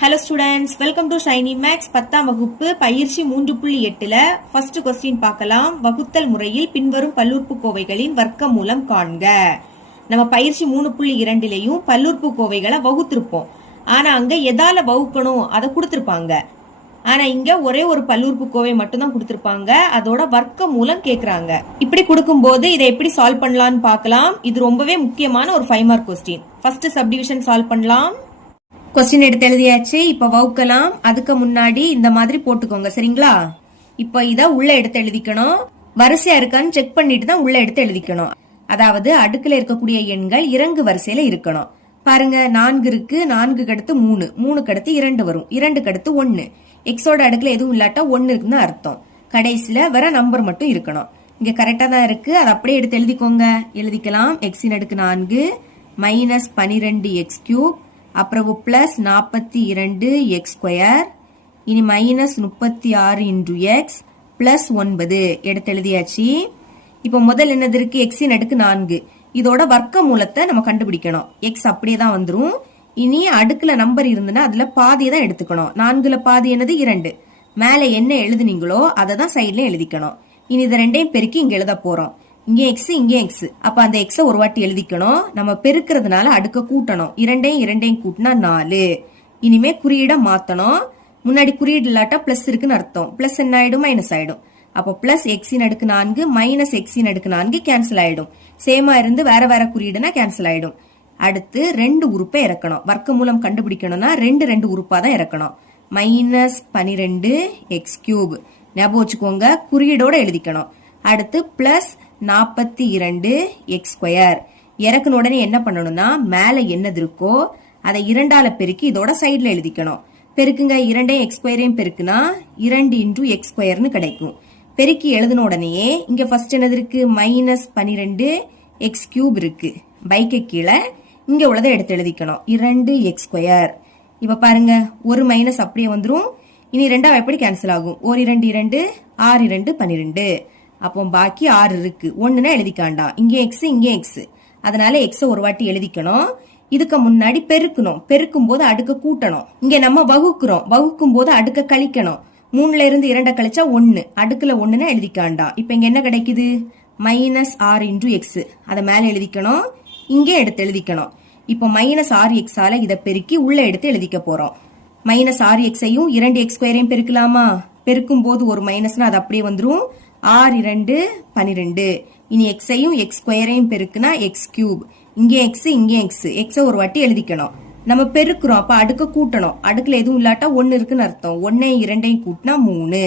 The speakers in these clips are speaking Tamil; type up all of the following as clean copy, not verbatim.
Hello students, welcome to Shiny Max 10ஆம் வகுப்பு பயிற்சி 3.8ல ஃபர்ஸ்ட் கொஸ்டின் பார்க்கலாம். வகுத்தல் முறையில் பின்வரும் பல்லுறுப்புக்கோவைகளின் வர்க்க மூலம் காண்க. நம்ம பயிற்சி 3.2லயும் பல்லுறுப்புக்கோவைகளை வகுத்திருப்போம். ஆனா அங்க எதால வகுக்கணும் அதை கொடுத்திருப்பாங்க. ஆனா இங்க ஒரே ஒரு பல்லுறுப்புக்கோவை மட்டும்தான் கொடுத்திருப்பாங்க. அதோட வர்க்க மூலம் கேக்குறாங்க. இப்படி கொடுக்கும்போது இதை எப்படி சால்வ் பண்ணலாம்னு பார்க்கலாம். இது ரொம்பவே முக்கியமான ஒரு 5 mark question. First subdivision solve பண்ணலாம். கொஸ்டின் எடுத்து எழுதியாச்சு. இப்ப வகுக்கலாம். அதுக்கு முன்னாடி இந்த மாதிரி போட்டுக்கோங்க, சரிங்களா? இப்ப இத உள்ள எடுத்து எழுதிக்கணும். வரிசையா இருக்கான்னு செக் பண்ணிட்டு தான் உள்ள எடுத்து எழுதிக்கணும். அதாவது அடுக்குல இருக்கக்கூடிய எண்கள் இறங்கு வரிசையில இருக்கணும். பாருங்க, 4 இருக்கு, 4க்கு அடுத்து 3, 3க்கு அடுத்து 2 வரும், 2க்கு அடுத்து 1. எக்ஸோட அடுக்குல எதுவும் இல்லாட்டா 1 இருக்குன்னு அர்த்தம். கடைசியில வேற நம்பர் மட்டும் இருக்கணும். இங்க கரெக்டா தான் இருக்கு. அதை அப்படியே எடுத்து எழுதிக்கோங்க. எழுதிக்கலாம். எக்ஸின் அடுக்கு 4 மைனஸ் 12 எக்ஸ் கியூப், அப்புறம் பிளஸ் 42 எக்ஸ் ஸ்கொயர், இனி மைனஸ் 36 இன்டு எக்ஸ் பிளஸ் 9 எடுத்து எழுதியாச்சு. இப்போ முதல் என்னது இருக்கு? எக்ஸின் அடுக்கு 4. இதோட வர்க்க மூலத்தை நம்ம கண்டுபிடிக்கணும். எக்ஸ் அப்படியே தான் வந்துரும். இனி அடுக்குல நம்பர் இருந்துன்னா அதுல பாதியை தான் எடுத்துக்கணும். 4ல பாதி என்னது? 2. மேல என்ன எழுதுனீங்களோ அதை தான் சைட்ல எழுதிக்கணும். இனி இதை ரெண்டையும் பெருக்கி இங்க எழுத போறோம். இங்க எக்ஸ், இங்க எக்ஸ். அப்ப அந்த எக்ஸ ஒரு வாட்டி எழுதிக்கணும். நம்ம பெருக்கிறதுனால அடுக்க கூட்டணும். 2 கூட்டினா 4. இனிமே குறியீட மாத்தணும். முன்னாடி குறியீடு இல்லாட்டா பிளஸ் இருக்குன்னு அர்த்தம். பிளஸ் என்ன ஆயிடும்? மைனஸ் ஆயிடும். அப்போ பிளஸ் எக்ஸின் அடுக்கு 4 மைனஸ் எக்ஸின் அடுக்கு 4 கேன்சல் ஆயிடும். சேமா இருந்து வேற வேற குறியீடுனா கேன்சல் ஆயிடும். அடுத்து 2 உறுப்பை இறக்கணும். வர்க்க மூலம் கண்டுபிடிக்கணும்னா 2 உறுப்பா தான் இறக்கணும். மைனஸ் 12 எக்ஸ் கியூப் ஞாபகம் வச்சுக்கோங்க. குறியீடோட எழுதிக்கணும். அடுத்து பிளஸ் 42 எக்ஸ் ஸ்கொயர். இறக்குன உடனே என்ன பண்ணணும்னா மேல என்னது இருக்கோ அதை 2ஆல பெருக்கி இதோட சைட்ல எழுதிக்கணும். பெருக்குங்க. 2 எக்ஸ் ஸ்கொயரையும் பெருக்குனா 2 இன்டூ எக்ஸ் ஸ்கொயர்னு கிடைக்கும். பெருக்கி எழுதின உடனே இங்க ஃபர்ஸ்ட் என்னது இருக்கு? மைனஸ் 12 எக்ஸ் கியூப் இருக்கு. பைக்கு கீழே இங்க உள்ளதை எடுத்து எழுதிக்கணும். 2 எக்ஸ் ஸ்கொயர். இப்ப பாருங்க, ஒரு மைனஸ் அப்படியே வந்துரும். இனி 2 எப்படி கேன்சல் ஆகும்? 1 2 2 6 2 12. அப்போ பாக்கி 6 இருக்கு. 1னா எழுதிக்காண்டாம். இங்க எக்ஸ், இங்க எக்ஸ். அதனால எக்ஸ ஒரு வாட்டி எழுதிக்கணும். இதுக்கு முன்னாடி பெருக்கணும். பெருக்கும் போது அடுக்க கூட்டணும். இங்க நம்ம வகுக்கிறோம். வகுக்கும் போது அடுக்க கழிக்கணும். 3ல இருந்து 2 கழிச்சா 1. அடுக்குல 1னா எழுதிக்காண்டாம். இப்ப இங்க என்ன கிடைக்குது? Minus 6 into X. அதை மேல எழுதிக்கணும். இங்கே எடுத்து எழுதிக்கணும். இப்போ மைனஸ் 6 எக்ஸால இதை பெருக்கி உள்ள எடுத்து எழுதிக்க போறோம். மைனஸ் 6 எக்ஸையும் 2 எக்ஸ் ஸ்கொயரையும் பெருக்கலாமா? பெருக்கும் போது ஒரு மைனஸ்னா அது அப்படியே வந்துரும். 6 2 12. இனி எக்ஸையும் எக்ஸ் ஸ்கொயரையும் பெருக்குனா எக்ஸ் கியூப். இங்க எக்ஸ், இங்க எக்ஸ். எக்ஸ ஒரு வாட்டி எழுதிக்கணும். நம்ம பெருக்குறோம். அப்ப அடுக்க கூட்டணும். அடுக்குல எதுவும் இல்லாட்டா 1 இருக்குன்னு அர்த்தம். 1 2 கூட்டினா 3.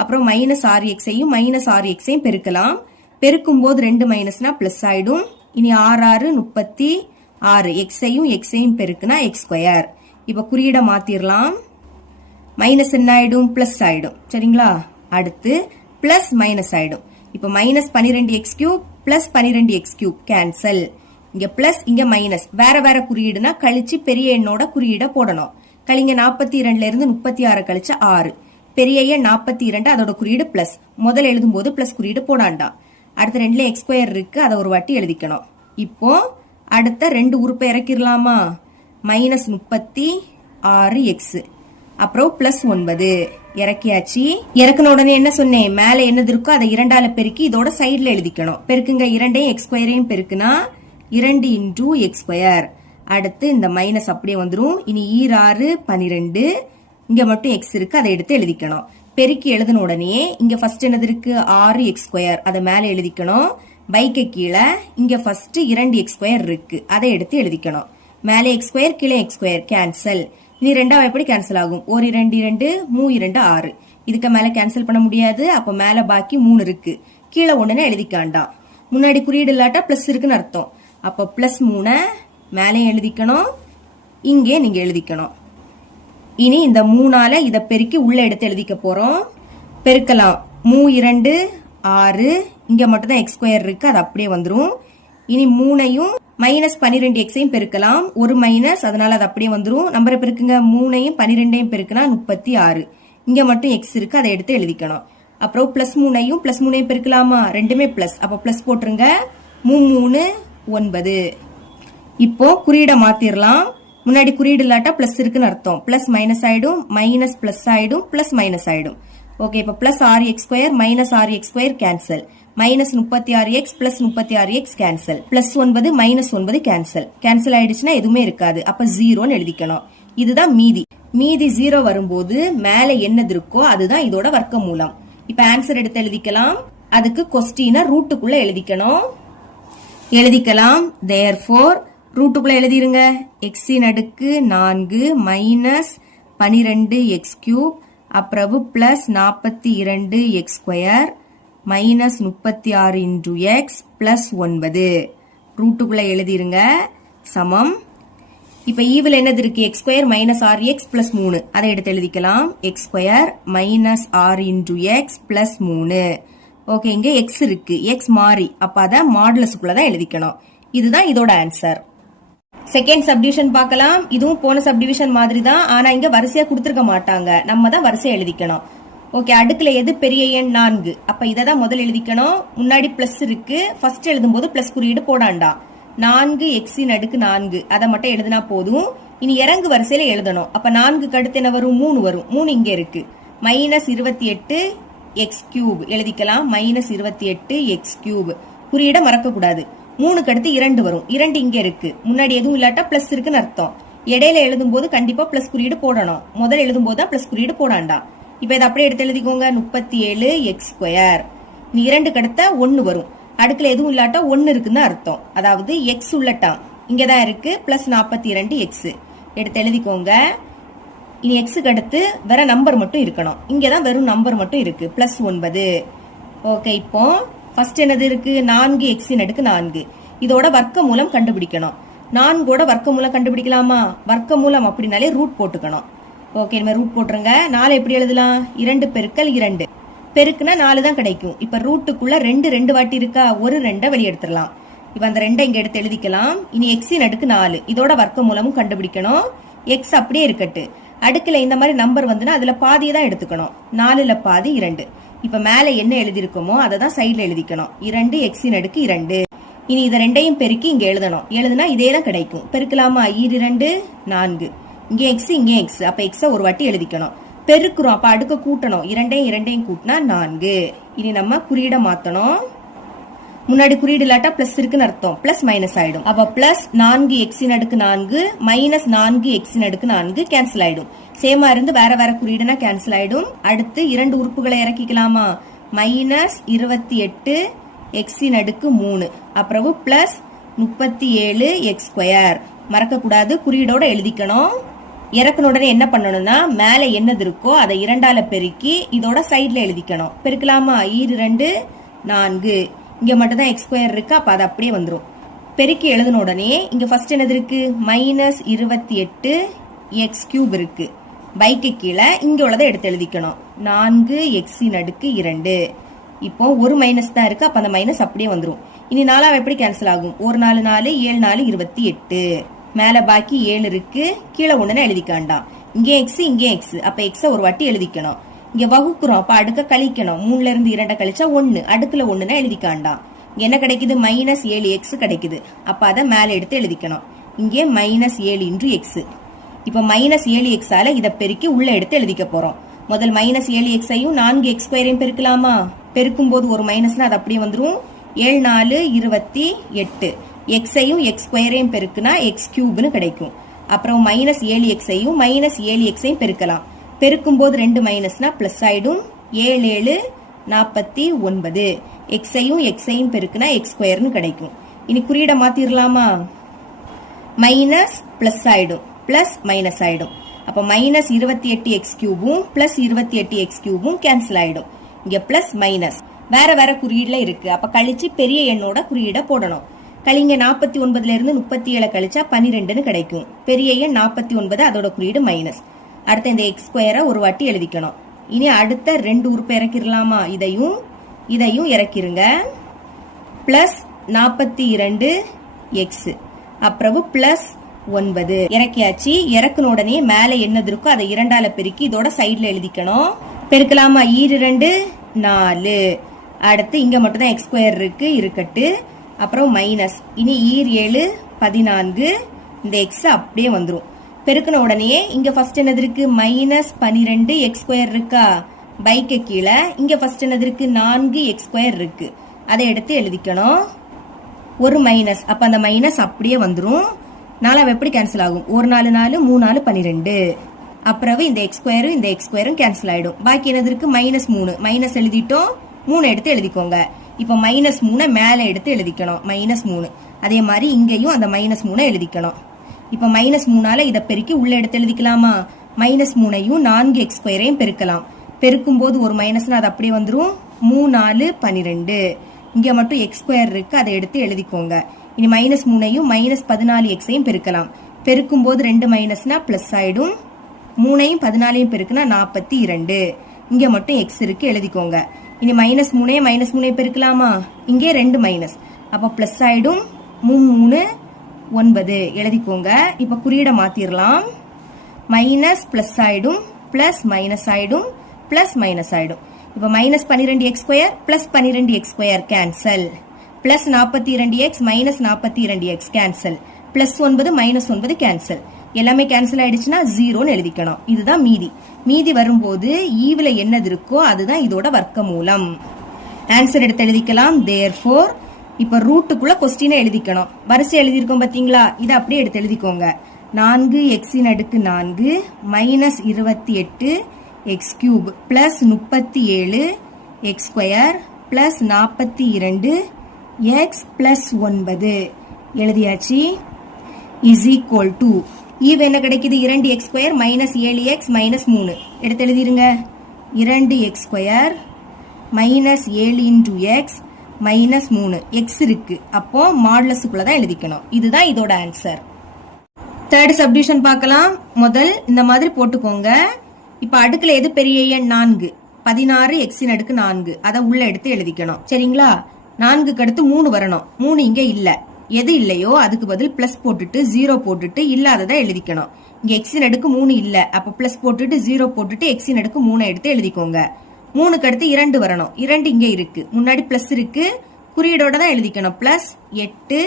அப்புறம் மைனஸ் 6 எக்ஸையும் மைனஸ் 6 எக்ஸையும் பெருக்கலாம். பெருக்கும் போது 2 மைனஸ்னா பிளஸ் ஆயிடும். இனி 6 36 எக்ஸையும் எக்ஸையும் பெருக்குனா எக்ஸ் ஸ்கொயர். இப்ப குறியீட மாத்திரலாம். மைனஸ் என்ன ஆயிடும்? பிளஸ் ஆயிடும். சரிங்களா? அடுத்து பிளஸ் மைனஸ் ஆயிடும். இப்ப minus 12 X cube plus 12 X cube cancel. இங்க பிளஸ், இங்க மைனஸ். வேற வேற குறியீடுனா கழிச்சு பெரிய எண்ணோட குறியீட போடணும். கழிங்க. 42ல இருந்து 36 கழிச்சு 6. பெரிய எண் 42, அதோட குறியீடு பிளஸ். முதல் எழுதும் போது பிளஸ் குறியீடு போடாண்டா. அடுத்த 2ல எக்ஸ் ஸ்கொயர் இருக்கு, அதை ஒரு வாட்டி எழுதிக்கணும். இப்போ அடுத்த 2 உறுப்பை இறக்கிடலாமா? மைனஸ் 36 எக்ஸ், அப்புறம் பிளஸ் 9 இறக்கியாச்சு. இறக்குன உடனே என்ன சொன்னேன்? மேல என்னது இருக்கோ அதை 2ஆல பெருக்கி இதோட சைட்ல எழுதிக்கணும். பெருக்குங்க. 2 எக்ஸ் ஸ்கொயரையும் பெருக்குனா 2 இன்டூ எக்ஸ் ஸ்கொயர். அடுத்து இந்த மைனஸ் அப்படியே வந்துரும். இனி 6 12. இங்க மட்டும் எக்ஸ் இருக்கு, அதை எடுத்து எழுதிக்கணும். பெருக்கி எழுதின உடனே இங்க ஃபர்ஸ்ட் என்னது இருக்கு? 6 எக்ஸ் ஸ்கொயர். அதை மேல எழுதிக்கணும். பைக்கு கீழே இங்க ஃபர்ஸ்ட் 2 எக்ஸ் ஸ்கொயர் இருக்கு, அதை எடுத்து எழுதிக்கணும். மேல எக்ஸ் ஸ்கொயர், கீழே எக்ஸ் ஸ்கொயர் கேன்சல். இனி 2 எப்படி கேன்சல் ஆகும்? 1 2 2 3 2 6. இதுக்கு மேல கேன்சல் பண்ண முடியாது. அப்ப மேல பாக்கி 3 இருக்கு. கீழே 1ன்னு எழுதிக்காண்டாம். முன்னாடி குறியீடு இல்லாட்டா பிளஸ் இருக்குன்னு அர்த்தம். அப்ப பிளஸ் 3 மேலே எழுதிக்கணும். இங்கே நீங்க எழுதிக்கணும். இனி இந்த 3ஆல இதை பெருக்கி உள்ள எடுத்து எழுதிக்க போறோம். பெருக்கலாம். 3 2 6. இங்க மட்டும் தான் எக்ஸ் ஸ்கொயர் இருக்கு, அது அப்படியே வந்துரும். இனி 3ஐயும் மைனஸ் 12 எக்ஸையும் பெருக்கலாம். ஒரு மைனஸ், அதனால அது அப்படியே வந்துரும். நம்பரை பெருக்குங்க. 3ஐயும் 12ஐயும் பெருக்குனா 36. இங்க மட்டும் எக்ஸ் இருக்கு, அதை எடுத்து எழுதிக்கணும். அப்புறம் பிளஸ் 3ஐயும் பிளஸ் 3ஐயும் பெருக்கலாமா? ரெண்டுமே பிளஸ். அப்ப பிளஸ் போட்டுருங்க. 3 3 9. இப்போ குறியீட மாத்திரலாம். முன்னாடி குறியீடு இல்லாட்டா பிளஸ் இருக்குன்னு அர்த்தம். பிளஸ் மைனஸ் ஆயிடும், மைனஸ் பிளஸ் ஆயிடும், பிளஸ் மைனஸ் ஆயிடும். ஓகே, இப்ப plus 6x² minus 6x² cancel. Minus 36x plus 36x cancel. Plus 9 minus 9 cancel. Cancel ஆயிடுச்சுன்னா எதுவுமே இருக்காது. அப்ப 0ன்னு எழுதிக்கணும். இதுதான் மீதி. மீதி 0 வரும்போது மேல என்னது இருக்கோ அதுதான் இதோட வர்க்கமூலம். இப்ப ஆன்சர் எடுத்து எழுதிக்கலாம். அதுக்கு கொஸ்டினை ரூட்டுக்குள்ள எழுதிக்கலாம். therefore ரூட்டுக்குள்ள எழுதிருங்க. x-இன் அடுக்கு 4 மைனஸ் 12x³ அப்புறம் plus 42x² minus 36 into X plus 9 ரூட்டுக்குள்ள எழுதிருங்க சமம். இப்ப ஈவில் என்னது இருக்கு? x² மைனஸ் 6x பிளஸ் 3 அதை எடுத்து எழுதிக்கலாம். x² minus 6 into X plus 3. Okay, இங்க எக்ஸ் இருக்கு, எக்ஸ் மாறி, அப்ப அதை மாடுலஸுக்குள்ளதான் எழுதிக்கணும். இதுதான் இதோட ஆன்சர். செகண்ட் சப்டிவிஷன் பார்க்கலாம். இதுவும் போன சப்டிவிஷன் மாதிரி தான், ஆனா இங்க வரிசையா கொடுத்துருக்க மாட்டாங்க, நம்ம தான் வரிசையா எழுதிக்கணும். ஓகே, அடுக்குல எது பெரிய எண் 4, அப்ப இதை தான் முதல்ல எழுதிக்கணும். முன்னாடி பிளஸ் இருக்கு, ஃபர்ஸ்ட் எழுதும் போது பிளஸ் குறியீடு போடாண்டா. 4x-இன் அடுக்கு 4 அதை மட்டும் எழுதினா போதும். இனி இறங்கு வரிசையில எழுதணும். அப்ப 4க்கு அடுத்து என்ன வரும்? 3 வரும். 3 இங்க இருக்கு. மைனஸ் 28x³ எழுதிக்கலாம். மைனஸ் 28x³ குறியீட மறக்க கூடாது. 3க்கு அடுத்து 2 வரும். 2 இங்க இருக்கு. முன்னாடி எதுவும் இல்லாட்டா பிளஸ் இருக்குன்னு அர்த்தம். இடையில எழுதும் போது கண்டிப்பா பிளஸ் குறியீடு போடணும். முதல்ல எழுதும் போது தான் பிளஸ் குறியீடு போடாண்டா. இப்ப இதை அப்படியே எடுத்து எழுதிக்கோங்க. 37x². நீ 2க்கு அடுத்த 1 வரும். அடுக்குல எதுவும் இல்லாட்டா 1 இருக்குன்னு அர்த்தம். அதாவது எக்ஸ் உள்ளட்டாம் இங்கதான் இருக்கு. பிளஸ் 42x எடுத்து எழுதிக்கோங்க. இனி எக்ஸுக்கு அடுத்து வேற நம்பர் மட்டும் இருக்கணும். இங்கதான் வெறும் நம்பர் மட்டும் இருக்கு. பிளஸ் 9. ஓகே, இப்போ ஃபர்ஸ்ட் என்னது இருக்கு? 4x-இன் அடுக்கு 4. இதோட வர்க்க மூலம் கண்டுபிடிக்கணும். 4ஓட வர்க்க மூலம் கண்டுபிடிக்கலாமா? வர்க்க மூலம் அப்படின்னாலே ரூட் போட்டுக்கணும். ஓகே, இனிமே ரூட் போட்டுருங்க. 4 எப்படி எழுதலாம்? 2 பெருக்கல் 2 பெருக்குனா 4 தான் கிடைக்கும். இப்ப ரூட்டுக்குள்ள 2 வாட்டி இருக்கா? ஒரு 2 வெளியெடுத்துடலாம். இப்ப அந்த 2 இங்க எடுத்து எழுதிக்கலாம். இனி x-இன் அடுக்கு 4 இதோட வர்க்க மூலமும் கண்டுபிடிக்கணும். x அப்படியே இருக்கட்டு. அடுக்குல இந்த மாதிரி நம்பர் வந்துன்னா அதுல பாதியை தான் எடுத்துக்கணும். 4ல பாதி 2. இப்ப மேல என்ன எழுதிருக்கோமோ அதை தான் சைட்ல எழுதிக்கணும். 2x-இன் அடுக்கு 2. இனி இதை 2ஐயும் பெருக்கி இங்க எழுதணும். எழுதுனா இதே தான் கிடைக்கும். பெருக்கலாமா? 2 4. இங்க எக்ஸ் இங்க எக்ஸ். அப்ப எக்ஸ ஒரு வாட்டி எழுதிக்கணும். பெருக்குறோம், அப்ப அடுக்க கூட்டணும். 2ஐயும் கூட்டினா 4. இனி நம்ம குறியீட மாத்தணும். முன்னாடி குறியீடு இல்லாட்டா பிளஸ் இருக்குன்னு அர்த்தம். பிளஸ் மைனஸ் ஆயிடும். அப்ப பிளஸ் 4x-இன் அடுக்கு 4 மைனஸ் 4x-இன் அடுக்கு 4 கேன்சல் ஆயிடும். சேமா இருந்து வேற வேற குறியீடுனா கேன்சல் ஆயிடும். அடுத்து 2 உறுப்புகளை இறக்கிக்கலாமா? மைனஸ் 28x-இன் அடுக்கு 3 அப்புறம் பிளஸ் 37x². மறக்க கூடாது, குறியீடோட எழுதிக்கணும். இறக்குன உடனே என்ன பண்ணணும்னா மேல என்னது இருக்கோ அதை 2ஆல பெருக்கி இதோட சைட்ல எழுதிக்கணும். பெருக்கலாமா? 2 4. இங்க மட்டும் தான் x² இருக்கு, அப்ப அது அப்படியே வந்துடும். பெருக்கி எழுதின உடனே இங்க ஃபர்ஸ்ட் என்னது இருக்கு? மைனஸ் 28x³ இருக்கு. பைக்கு கீழே இங்க உள்ளதை எடுத்து எழுதிக்கணும். 4x-இன் அடுக்கு 2. இப்போ ஒரு மைனஸ் தான் இருக்கு, அப்ப அந்த மைனஸ் அப்படியே வந்துடும். இனி 4 எப்படி கேன்சல் ஆகும்? 1 4 4 7 4 28. மேல பாக்கி 7 இருக்கு, கீழே 1 எழுதிக்காண்டாம். இங்கே எக்ஸ் இங்கே எக்ஸ், அப்ப எக்ஸ ஒரு வாட்டி எழுதிக்கணும். இங்க வகுக்கிறோம், அப்ப அடுக்க கழிக்கணும். 3ல இருந்து 2 கழிச்சா 1, அடுக்குல 1 எழுதிக்காண்டாம். என்ன கிடைக்குது? மைனஸ் 7x கிடைக்குது. அப்ப அதை மேல எடுத்து எழுதிக்கணும். இங்கே மைனஸ் 7 இன்டு எக்ஸ். இப்ப மைனஸ் 7x-ஆல இதை பெருக்கி உள்ள எடுத்து எழுதிக்க போறோம். முதல் மைனஸ் 7x-ஐயும் 4x² பெருக்கலாமா? பெருக்கும் போது ஒரு மைனஸ்னா அது அப்படியே வந்துடும். 7 4 28. x-ஐயும் x² பெருக்குனா x³ கிடைக்கும். அப்புறம் மைனஸ் 7x-ஐயும் மைனஸ் 7x-ஐயும் பெருக்கலாம். பெருக்கும் போது 2 மைனஸ்னா பிளஸ் ஆயிடும். 7 7 49. x-ஐயும் x-ஐயும் பெருக்குனா x² கிடைக்கும். இனி குறியீட மாத்திரலாமா? மைனஸ் பிளஸ் ஆயிடும், பிளஸ் மைனஸ் ஆயிடும். அப்ப minus 28x³ plus 28x³ cancel ஆயிடும். இங்க பிளஸ் மைனஸ் வேற வேற குறியீடுல இருக்கு. அப்ப கழிச்சு பெரிய எண்ணோட குறியீட போடணும். கழிங்க 49ல இருந்து 37 கழிச்சா 12 கிடைக்கும். பெரிய எண் 49, அதோட குறியீடு மைனஸ். அடுத்த இந்த x² ஒரு வாட்டி எழுதிக்கணும். இனி அடுத்த 2 உறுப்பு இறக்கிடலாமா? இதையும் இறக்கிருங்க. பிளஸ் 42x அப்புறம் பிளஸ் 9 இறக்கியாச்சு. இறக்குன உடனே மேல என்னது இருக்கோ அதை 2ஆல பெருக்கி இதோட சைட்ல எழுதிக்கணும். பெருக்கலாமா? 2 4. அடுத்து இங்க மட்டும் தான் x² இருக்கு, இருக்கட்டு. அப்புறம் மைனஸ். இனி 7 14. இந்த x அப்படியே வந்துடும். பெருக்கின உடனே இங்க ஃபர்ஸ்ட் என்னது இருக்கு மைனஸ் 12 எக்ஸ் ஸ்கொயர் இருக்கா, பைக்கு கீழே இங்க ஃபர்ஸ்ட் என்னது இருக்கு 4 எக்ஸ் ஸ்கொயர் இருக்கு, அதை எடுத்து எழுதிக்கணும். ஒரு மைனஸ், அப்ப அந்த மைனஸ் அப்படியே வந்துடும். 4 எப்படி கேன்சல் ஆகும், 1 4 4 3 4 12. அப்புறம் இந்த எக்ஸ் ஸ்கொயரும் இந்த எக்ஸ் ஸ்கொயரும் கேன்சல் ஆயிடும். பாக்கி என்னது இருக்கு மைனஸ் 3, மைனஸ் எழுதிட்டோம், 3 எடுத்து எழுதிக்கோங்க. இப்ப மைனஸ் 3 மேல எடுத்து எழுதிக்கணும், மைனஸ் 3. அதே மாதிரி இங்கேயும் அந்த மைனஸ் 3 எழுதிக்கணும். இப்ப மைனஸ் 3ஆல இதை பெருக்கி உள்ள எடுத்து எழுதிக்கலாமா, மைனஸ் 3ஐயும் 4 எக்ஸ் ஸ்கொயரையும் பெருக்கலாம். பெருக்கும் போது ஒரு மைனஸ்னா அது அப்படியே வந்துடும், 3 4 12. இங்க மட்டும் எக்ஸ் ஸ்கொயர் இருக்கு, அதை எடுத்து எழுதிக்கோங்க. இனி மைனஸ் 3ஐயும் மைனஸ் 14 எக்ஸையும் பெருக்கலாம். பெருக்கும் போது 2 மைனஸ்னா பிளஸ் ஆயிடும், 3ஐயும் 14ஐயும் பெருக்குனா 42. இங்க மட்டும் எக்ஸ் இருக்கு, எழுதிக்கோங்க. இனி மைனஸ் 3ஐயும் மைனஸ் 3ஐயும் பெருக்கலாமா, இங்கே 2 மைனஸ், அப்ப பிளஸ் ஆயிடும், 3 9 எழுதிக்கோங்க. இப்ப குறியீடை மாத்திரலாம், மைனஸ் பிளஸ் ஆயிடும், பிளஸ் மைனஸ் ஆயிடும், பிளஸ் மைனஸ் ஆயிடும். இப்ப minus 12 X square plus 12 X square cancel, plus 42 X minus 42 X cancel, plus 9 minus 9 cancel. எல்லாமே கேன்சல் ஆயிடுச்சுன்னா 0ன்னு எழுதிக்கணும். இதுதான் மீதி. மீதி வரும்போது ஈவில என்னது இருக்கோ அதுதான் இதோட வர்க்க மூலம். ஆன்சர் எடுத்து எழுதிக்கலாம். தேர்ஃபோர் இப்ப ரூட்டுக்குள்ள கொஸ்டினை எழுதிக்கணும். வரிசை எழுதியிருக்கோம் பாத்தீங்களா, இதை அப்படியே எடுத்து எழுதிக்கோங்க. 4 எக்ஸின் அடுக்கு 4 minus 28 X cube plus 37 X square plus 42 X plus 9 எழுதியாச்சு. இஸ் ஈக்குவல் டு ஈவ் என்ன கிடைக்குது, 2 X square minus 7 X minus 3 எடுத்து எழுதிருங்க. 2 X square minus 7 into X minus 3 X இருக்கு, அப்போ மாடுலஸுக்குள்ளதான் எழுதிக்கணும். இதுதான் இதோட ஆன்சர். தேர்ட் சப்டிவிஷன் பார்க்கலாம். முதல் இந்த மாதிரி போட்டுக்கோங்க. இப்ப அடுக்குல எது பெரிய எண் 4, 16 எக்ஸின் அடுக்கு 4, அதை உள்ள எடுத்து எழுதிக்கணும். சரிங்களா, 4க்கு அடுத்து 3 வரணும். 3 இங்க இல்ல, எது இல்லையோ அதுக்கு பதில் பிளஸ் போட்டுட்டு 0 போட்டுட்டு இல்லாததை எழுதிக்கணும். இங்க எக்ஸின் அடுக்கு 3 இல்ல, அப்ப பிளஸ் போட்டுட்டு 0 போட்டுட்டு எக்ஸின் அடுக்கு 3 எடுத்து எழுதிக்கோங்க. 3க்கு அடுத்து 2 வரணும், 2 இங்க இருக்கு, முன்னாடி பிளஸ் இருக்கு, குறியீடோட தான் எழுதிக்கணும். Plus 8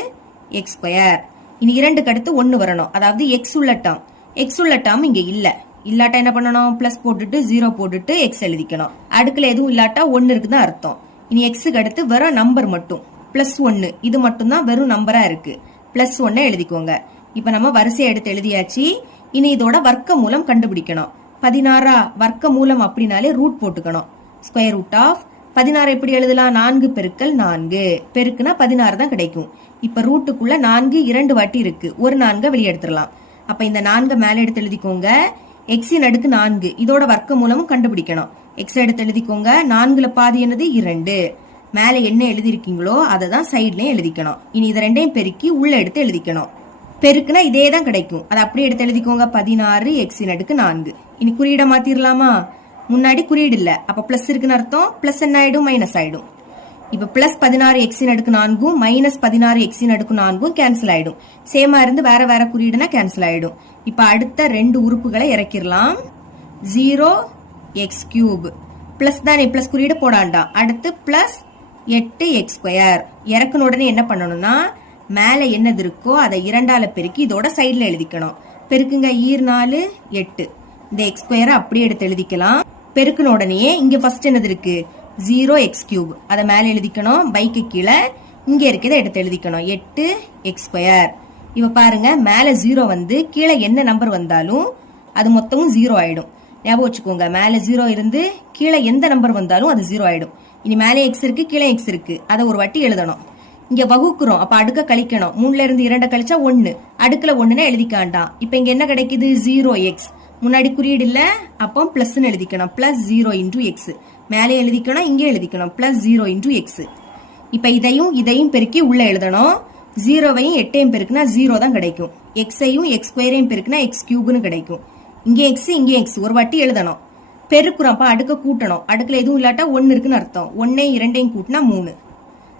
X square. இனி 2க்கு அடுத்து 1 வரணும், அதாவது எக்ஸ் உள்ள டேர்ம். எக்ஸ் உள்ள டேர்ம் இங்க இல்ல, இல்லாட்டா என்ன பண்ணணும், பிளஸ் போட்டுட்டு 0 போட்டுட்டு எக்ஸ் எழுதிக்கணும். அடுக்குல எதுவும் இல்லாட்டா 1 இருக்குதான் அர்த்தம். இனி எக்ஸுக்கு அடுத்து வெறும் நம்பர் மட்டும் பிளஸ் 1, இது மட்டும் தான் வெறும் நம்பரா இருக்கு, பிளஸ் 1 எழுதிக்கோங்க. இப்ப நம்ம வரிசையை எடுத்து எழுதியாச்சு. இனி இதோட வர்க்க மூலம் கண்டுபிடிக்கணும். 16 வர்க்க மூலம் அப்படின்னாலே ரூட் போட்டுக்கணும். ஸ்கொயர் ரூட் ஆஃப் 16 எப்படி எழுதலாம், 4 பெருக்கல் 4 பெருக்குனா 16 தான் கிடைக்கும். இப்ப ரூட்டுக்குள்ள 4 2 வாட்டி இருக்கு, ஒரு 4 வெளியே எடுத்துடலாம். அப்ப இந்த 4 மேல எடுத்து எழுதிக்கோங்க. எக்ஸின் அடுக்கு 4, இதோட வர்க்க மூலமும் கண்டுபிடிக்கணும். எக்ஸ் எடுத்து எழுதிக்கோங்க. 4ல பாதி என்னது 2, மேல என்ன எழுதிருக்கீங்களோ அதை தான் சைட்லயும் எழுதிக்கணும். இனி இதை ரெண்டையும் பெருக்கி உள்ள எடுத்து எழுதிக்கணும். பெருக்குனா இதே தான் கிடைக்கும், அதை அப்படியே எடுத்து எழுதிக்கோங்க. 16 எக்ஸின் அடுக்கு 4. இனி குறியீடை மாத்திரலாமா, முன்னாடி குறியீடு இல்ல, அப்ப பிளஸ் இருக்குன்னு அர்த்தம். பிளஸ் என்ன ஆயிடும், மைனஸ் ஆயிடும். இப்ப பிளஸ் 16 எக்ஸின் அடுக்கு 4 மைனஸ் 16 எக்ஸின் அடுக்கு 4 கேன்சல் ஆயிடும். சேமா இருந்து வேற வேற குறியீடுனா கேன்சல் ஆயிடும். இப்ப அடுத்த 2 உறுப்புகளை இறக்கிடலாம். 0 எக்ஸ் கியூப் பிளஸ் தானே, பிளஸ் குறியீடு போடாண்டா. அடுத்து பிளஸ் 8 எக்ஸ் ஸ்கொயர். இறக்குன உடனே என்ன பண்ணணும்னா மேல என்னது இருக்கோ அதை 2ஆல பெருக்கி இதோட சைட்ல எழுதிக்கணும். பெருக்குங்க, 4 8. இந்த எக்ஸ் ஸ்கொயரை அப்படியே எடுத்து எழுதிக்கலாம். பெருக்குன உடனே இங்க ஃபர்ஸ்ட் என்னது இருக்கு, 0 எக்ஸ் கியூப், அதை மேல எழுதிக்கணும். பைக்கு கீழே இங்க இருக்கிறத எடுத்து எழுதிக்கணும், 8 எக்ஸ் ஸ்கொயர். இப்ப பாருங்க, மேல 0 வந்து கீழே என்ன நம்பர் வந்தாலும் அது மொத்தமும் 0 ஆயிடும். ஞாபகம் வச்சுக்கோங்க, மேல 0 இருந்து கீழே எந்த நம்பர் வந்தாலும் அது 0 ஆயிடும். இனி மேலே எக்ஸ் இருக்கு, கீழே எக்ஸ் இருக்கு, அதை ஒரு வாட்டி எழுதணும். இங்க வகுக்கிறோம், அப்ப அடுக்க கழிக்கணும். 3ல இருந்து 2 கழிச்சா 1, அடுக்குல 1ன்னு எழுதிக்காண்டாம். இப்ப இங்க என்ன கிடைக்குது, 0 எக்ஸ். முன்னாடி குறியீடு இல்ல, அப்போ பிளஸ் எழுதிக்கணும். பிளஸ் 0 இன்டூ எக்ஸ் மேலே எழுதிக்கணும், இங்கே எழுதிக்கணும். Plus 0 into X. இப்ப இதையும் பெருக்கி உள்ள எழுதணும். 0வையும் 8ஐயும் பெருக்குனா 0 தான் கிடைக்கும். எக்ஸையும் எக்ஸ் ஸ்கொயரையும் பெருக்குனா எக்ஸ் கியூப்னு கிடைக்கும். இங்கே எக்ஸ், இங்கே எக்ஸ், ஒரு வாட்டி எழுதணும். பெருக்குறப்ப அடுக்க கூட்டணும். அடுக்குல எதுவும் இல்லாட்டா 1 இருக்குன்னு அர்த்தம். 1ஐயும் 2ஐயும் கூட்டினா 3.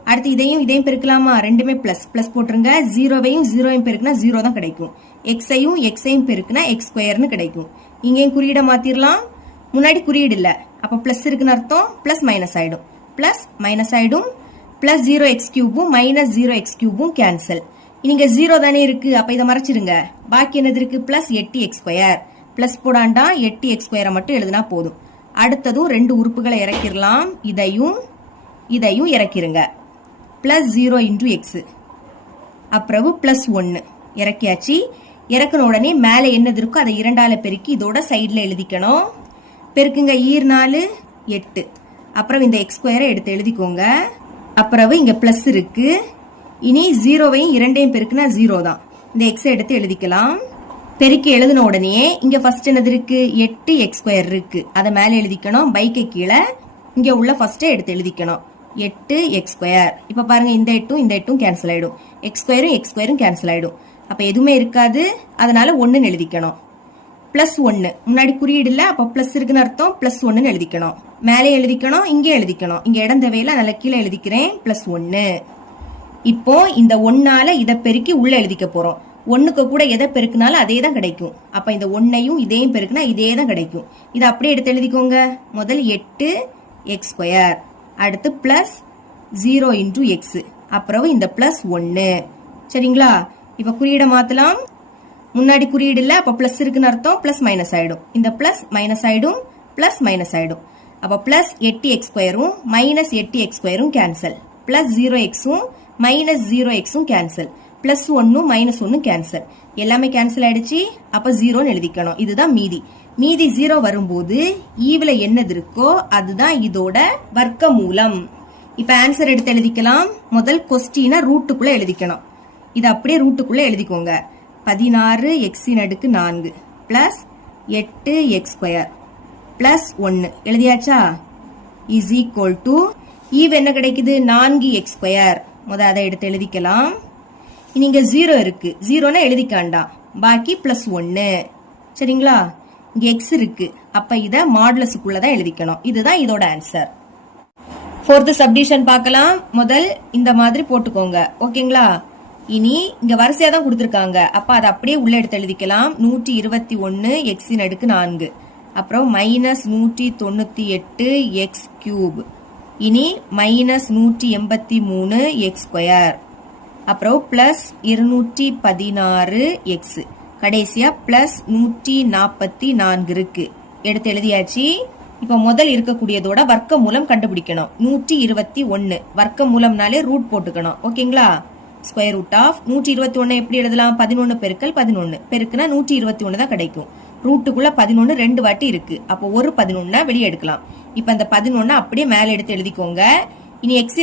அடுத்து இதையும் பெருக்கலாமா, ரெண்டுமே பிளஸ் பிளஸ் போட்டுருங்க. 0வையும் 0ஐயும் பெருக்குனா 0 தான் கிடைக்கும். எக்ஸையும் எக்ஸையும் பெருக்குனா எக்ஸ் ஸ்கொயர்னு கிடைக்கும். இங்கேயும் குறியீடை மாத்திரலாம். முன்னாடி குறியீடு இல்ல, அப்ப பிளஸ் இருக்குன்னு அர்த்தம். பிளஸ் மைனஸ் ஆயிடும், பிளஸ் மைனஸ் ஆயிடும். பிளஸ் 0 எக்ஸ் கியூபும் மைனஸ் 0 எக்ஸ் கியூபும் கேன்சல். இங்க 0 தானே இருக்கு, அப்ப இதை மறைச்சிருங்க. பாக்கி என்னது இருக்கு, பிளஸ் 8x². பிளஸ் போடாண்டா 8x² மட்டும் எழுதுனா போதும். அடுத்ததும் ரெண்டு உறுப்புகளை இறக்கிடலாம். இதையும் இறக்கிருங்க. பிளஸ் 0 × x, அப்புறம் பிளஸ் 1 இறக்கியாச்சு. இறக்குன உடனே மேலே என்னது இருக்கோ அதை 2ஆல பெருக்கி இதோட சைடில் எழுதிக்கணும். பெருக்குங்க, 4 8. அப்புறம் இந்த x² எடுத்து எழுதிக்கோங்க. அப்புறம் இங்க பிளஸ் இருக்கு. இனி 0வையும் 2ஐயும் பெருக்குனா 0 தான். இந்த x எடுத்து எழுதிக்கலாம். பெருக்கி எழுதின உடனே இங்க ஃபர்ஸ்ட் என்னது இருக்கு, 8x² இருக்கு, அதை மேலே எழுதிக்கணும். பைக்கு கீழே இங்க உள்ள ஃபர்ஸ்ட் எடுத்து எழுதிக்கணும், 8x². இப்ப பாருங்க, இந்த 8ம் கேன்சல் ஆயிடும், x²ம் கேன்சல் ஆயிடும். அப்ப எதுவுமே இருக்காது, அதனால 1 எழுதிக்கணும். பிளஸ் 1 முன்னாடி குறியீடு இல்ல, அப்ப பிளஸ் இருக்குன்னு அர்த்தம். பிளஸ் 1 எழுதிக்கணும், மேலே எழுதிக்கணும், இங்கே எழுதிக்கணும். இங்க இடம் தேவையில்ல, நல்ல கீழே எழுதிக்கிறேன், பிளஸ் 1. இப்போ இந்த 1ஆல இதை பெருக்கி உள்ள எழுதிக்க போறோம். 1க்கு கூட எதை பெருக்குனாலும் அதே தான் கிடைக்கும். அப்ப இந்த 1ஐயும் இதையும் பெருக்குனா இதே தான் கிடைக்கும். இதை அப்படியே எடுத்து எழுதிக்கோங்க. முதல் 8x², அடுத்து பிளஸ் 0 × x, அப்புறம் இந்த பிளஸ் 1. சரிங்களா? இப்ப குறியீடை மாத்தலாம். முன்னாடி குறியீடு இல்ல, அப்ப பிளஸ் இருக்குன்னு அர்த்தம். பிளஸ் மைனஸ் ஆயிடும், இந்த பிளஸ் மைனஸ் ஆயிடும், பிளஸ் மைனஸ் ஆயிடும். அப்ப பிளஸ் 8x²ம் மைனஸ் 8x²ம் கேன்சல். பிளஸ் 0xம் மைனஸ் 0xம் கேன்சல். பிளஸ் 1ம் மைனஸ் 1ம் கேன்சல். எல்லாமே கேன்சல் ஆயிடுச்சு. அப்ப 0ன்னு எழுதிக்கணும். இதுதான் மீதி. மீதி 0 வரும்போது ஈவுல என்னது இருக்கோ அதுதான் இதோட வர்க்க மூலம். இப்ப ஆன்சர் எடுத்து எழுதிக்கலாம். முதல் கொஸ்டினை ரூட்டுக்குள்ள எழுதிக்கணும். இது அப்படியே ரூட்டுக்குள்ள எழுதிக்கோங்க. 16x⁴ பிளஸ் 8x² பிளஸ் 1 எழுதியாச்சா? இஸ் ஈக்குவல் டு ஈவ் என்ன கிடைக்குது, 4x². முதல் அதை எடுத்து எழுதிக்கலாம். இங்க 0 இருக்கு, 0னா எழுதிக்காண்டாம். பாக்கி பிளஸ் 1. சரிங்களா? இங்க x இருக்கு, அப்ப இத மாடுலஸுக்குள்ளதான் எழுதிக்கணும். இதுதான் இதோட ஆன்சர். 4th சப்டிவிஷன் பார்க்கலாம். முதல் இந்த மாதிரி போட்டுக்கோங்க. ஓகேங்களா? இனி இங்க வரிசையா தான் கொடுத்திருக்காங்க, அப்ப அதை அப்படியே உள்ள எடுத்து எழுதிக்கலாம். 121x⁴, அப்புறம் மைனஸ் 198x³, இனி மைனஸ் 183x², அப்புறம் பிளஸ் 216x, கடைசியா பிளஸ் 144 இருக்கு. எடுத்து எழுதியாச்சு. இப்ப முதல் இருக்கக்கூடியதோட வர்க்க மூலம் கண்டுபிடிக்கணும். 121 வர்க்க மூலம்னாலே ரூட் போட்டுக்கணும். ஓகேங்களா? ஸ்கொயர் ரூட் ஆஃப் 121 எப்படி எழுதலாம், 11 பெருக்கல் 11 பெருக்குனா 121 தான் கிடைக்கும். ரூட்டுக்குள்ள 11 2 வாட்டி இருக்கு, அப்போ ஒரு 11 வெளியே எடுக்கலாம். இப்ப அந்த 11 அப்படியே மேல எடுத்து எழுதிக்கோங்க. இனி x⁴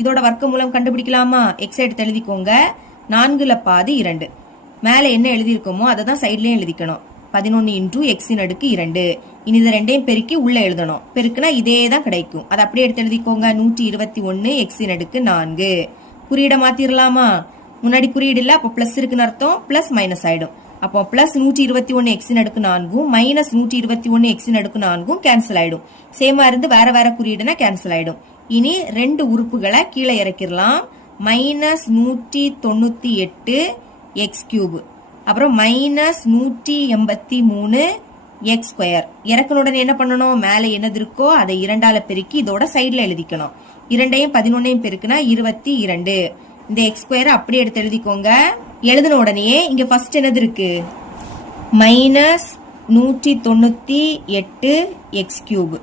இதோட வர்க்க மூலம் கண்டுபிடிக்கலாமா? x எடுத்து எழுதிக்கோங்க. 4ல பாதி 2. மேல என்ன எழுதியிருக்கோமோ அதை தான் சைட்லயும் எழுதிக்கணும். 11 × x⁴. இனி இதை ரெண்டையும் பெருக்கி உள்ள எழுதணும். பெருக்குனா இதே தான் கிடைக்கும். அதை அப்படியே எடுத்து எழுதிக்கோங்க. 121x⁴. குறியீடை மாத்திரலாமா? முன்னாடி குறியீடு இல்ல, அப்போ பிளஸ் இருக்குன்னு அர்த்தம். பிளஸ் மைனஸ் ஆயிடும். அப்போ plus 121x⁴ minus 121x⁴ cancel ஆயிடும். சேமா இருந்து வேற வேற குறியீடுனா கேன்சல் ஆயிடும். இனி ரெண்டு உறுப்புகளை கீழே இறக்கிடலாம். மைனஸ் 198x³, அப்புறம் மைனஸ் 183x². இறக்குனுடன் என்ன பண்ணணும், மேலே என்னது இருக்கோ அதை 2ஆல பெருக்கி இதோட சைட்ல எழுதிக்கணும். 2ஐயும் 11ஐயும் பெருக்குனா 22. இந்த x² அப்படியே எடுத்து எழுதிக்கோங்க. எழுதின உடனே இங்க ஃபர்ஸ்ட் என்னது இருக்கு, மைனஸ் 198x³.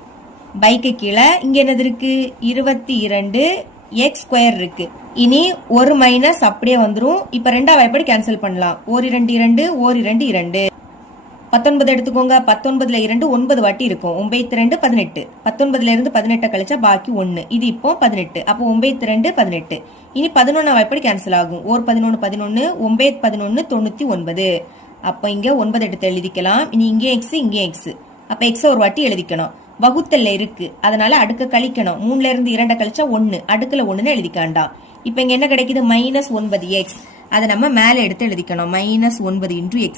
பைக்கு கீழே இங்க என்னது இருக்கு, 22x² இருக்கு. இனி ஒரு மைனஸ் அப்படியே வந்துரும். இப்ப 2ஆ வாய்ப்பாடு கேன்சல் பண்ணலாம். 1 2 2 1 2 2. 19 எடுத்துக்கோங்க. 19ல 2 9 வாட்டி இருக்கும். 9 2 18. 19ல இருந்து 18 கழிச்சா பாக்கி 1. இது இப்போ 18. அப்போ 9 2 18. இனி 11 வாய்ப்பாடு கேன்சல் ஆகும். 1 11 11 9 11 99. அப்ப இங்க 9 எடுத்து எழுதிக்கலாம். இனி இங்கே x இங்கே x. அப்ப x ஒரு வாட்டி எழுதிக்கணும். வகுத்தல்ல இருக்கு, அதனால அடுக்க கழிக்கணும். 3ல இருந்து 2 கழிச்சா 1, அடுக்குல 1ன்னு எழுதிக்காண்டாம். இப்ப இங்க என்ன கிடைக்குது, மைனஸ் 9x. அதை நம்ம மேல எடுத்து எழுதிக்கணும். Minus 9 × x.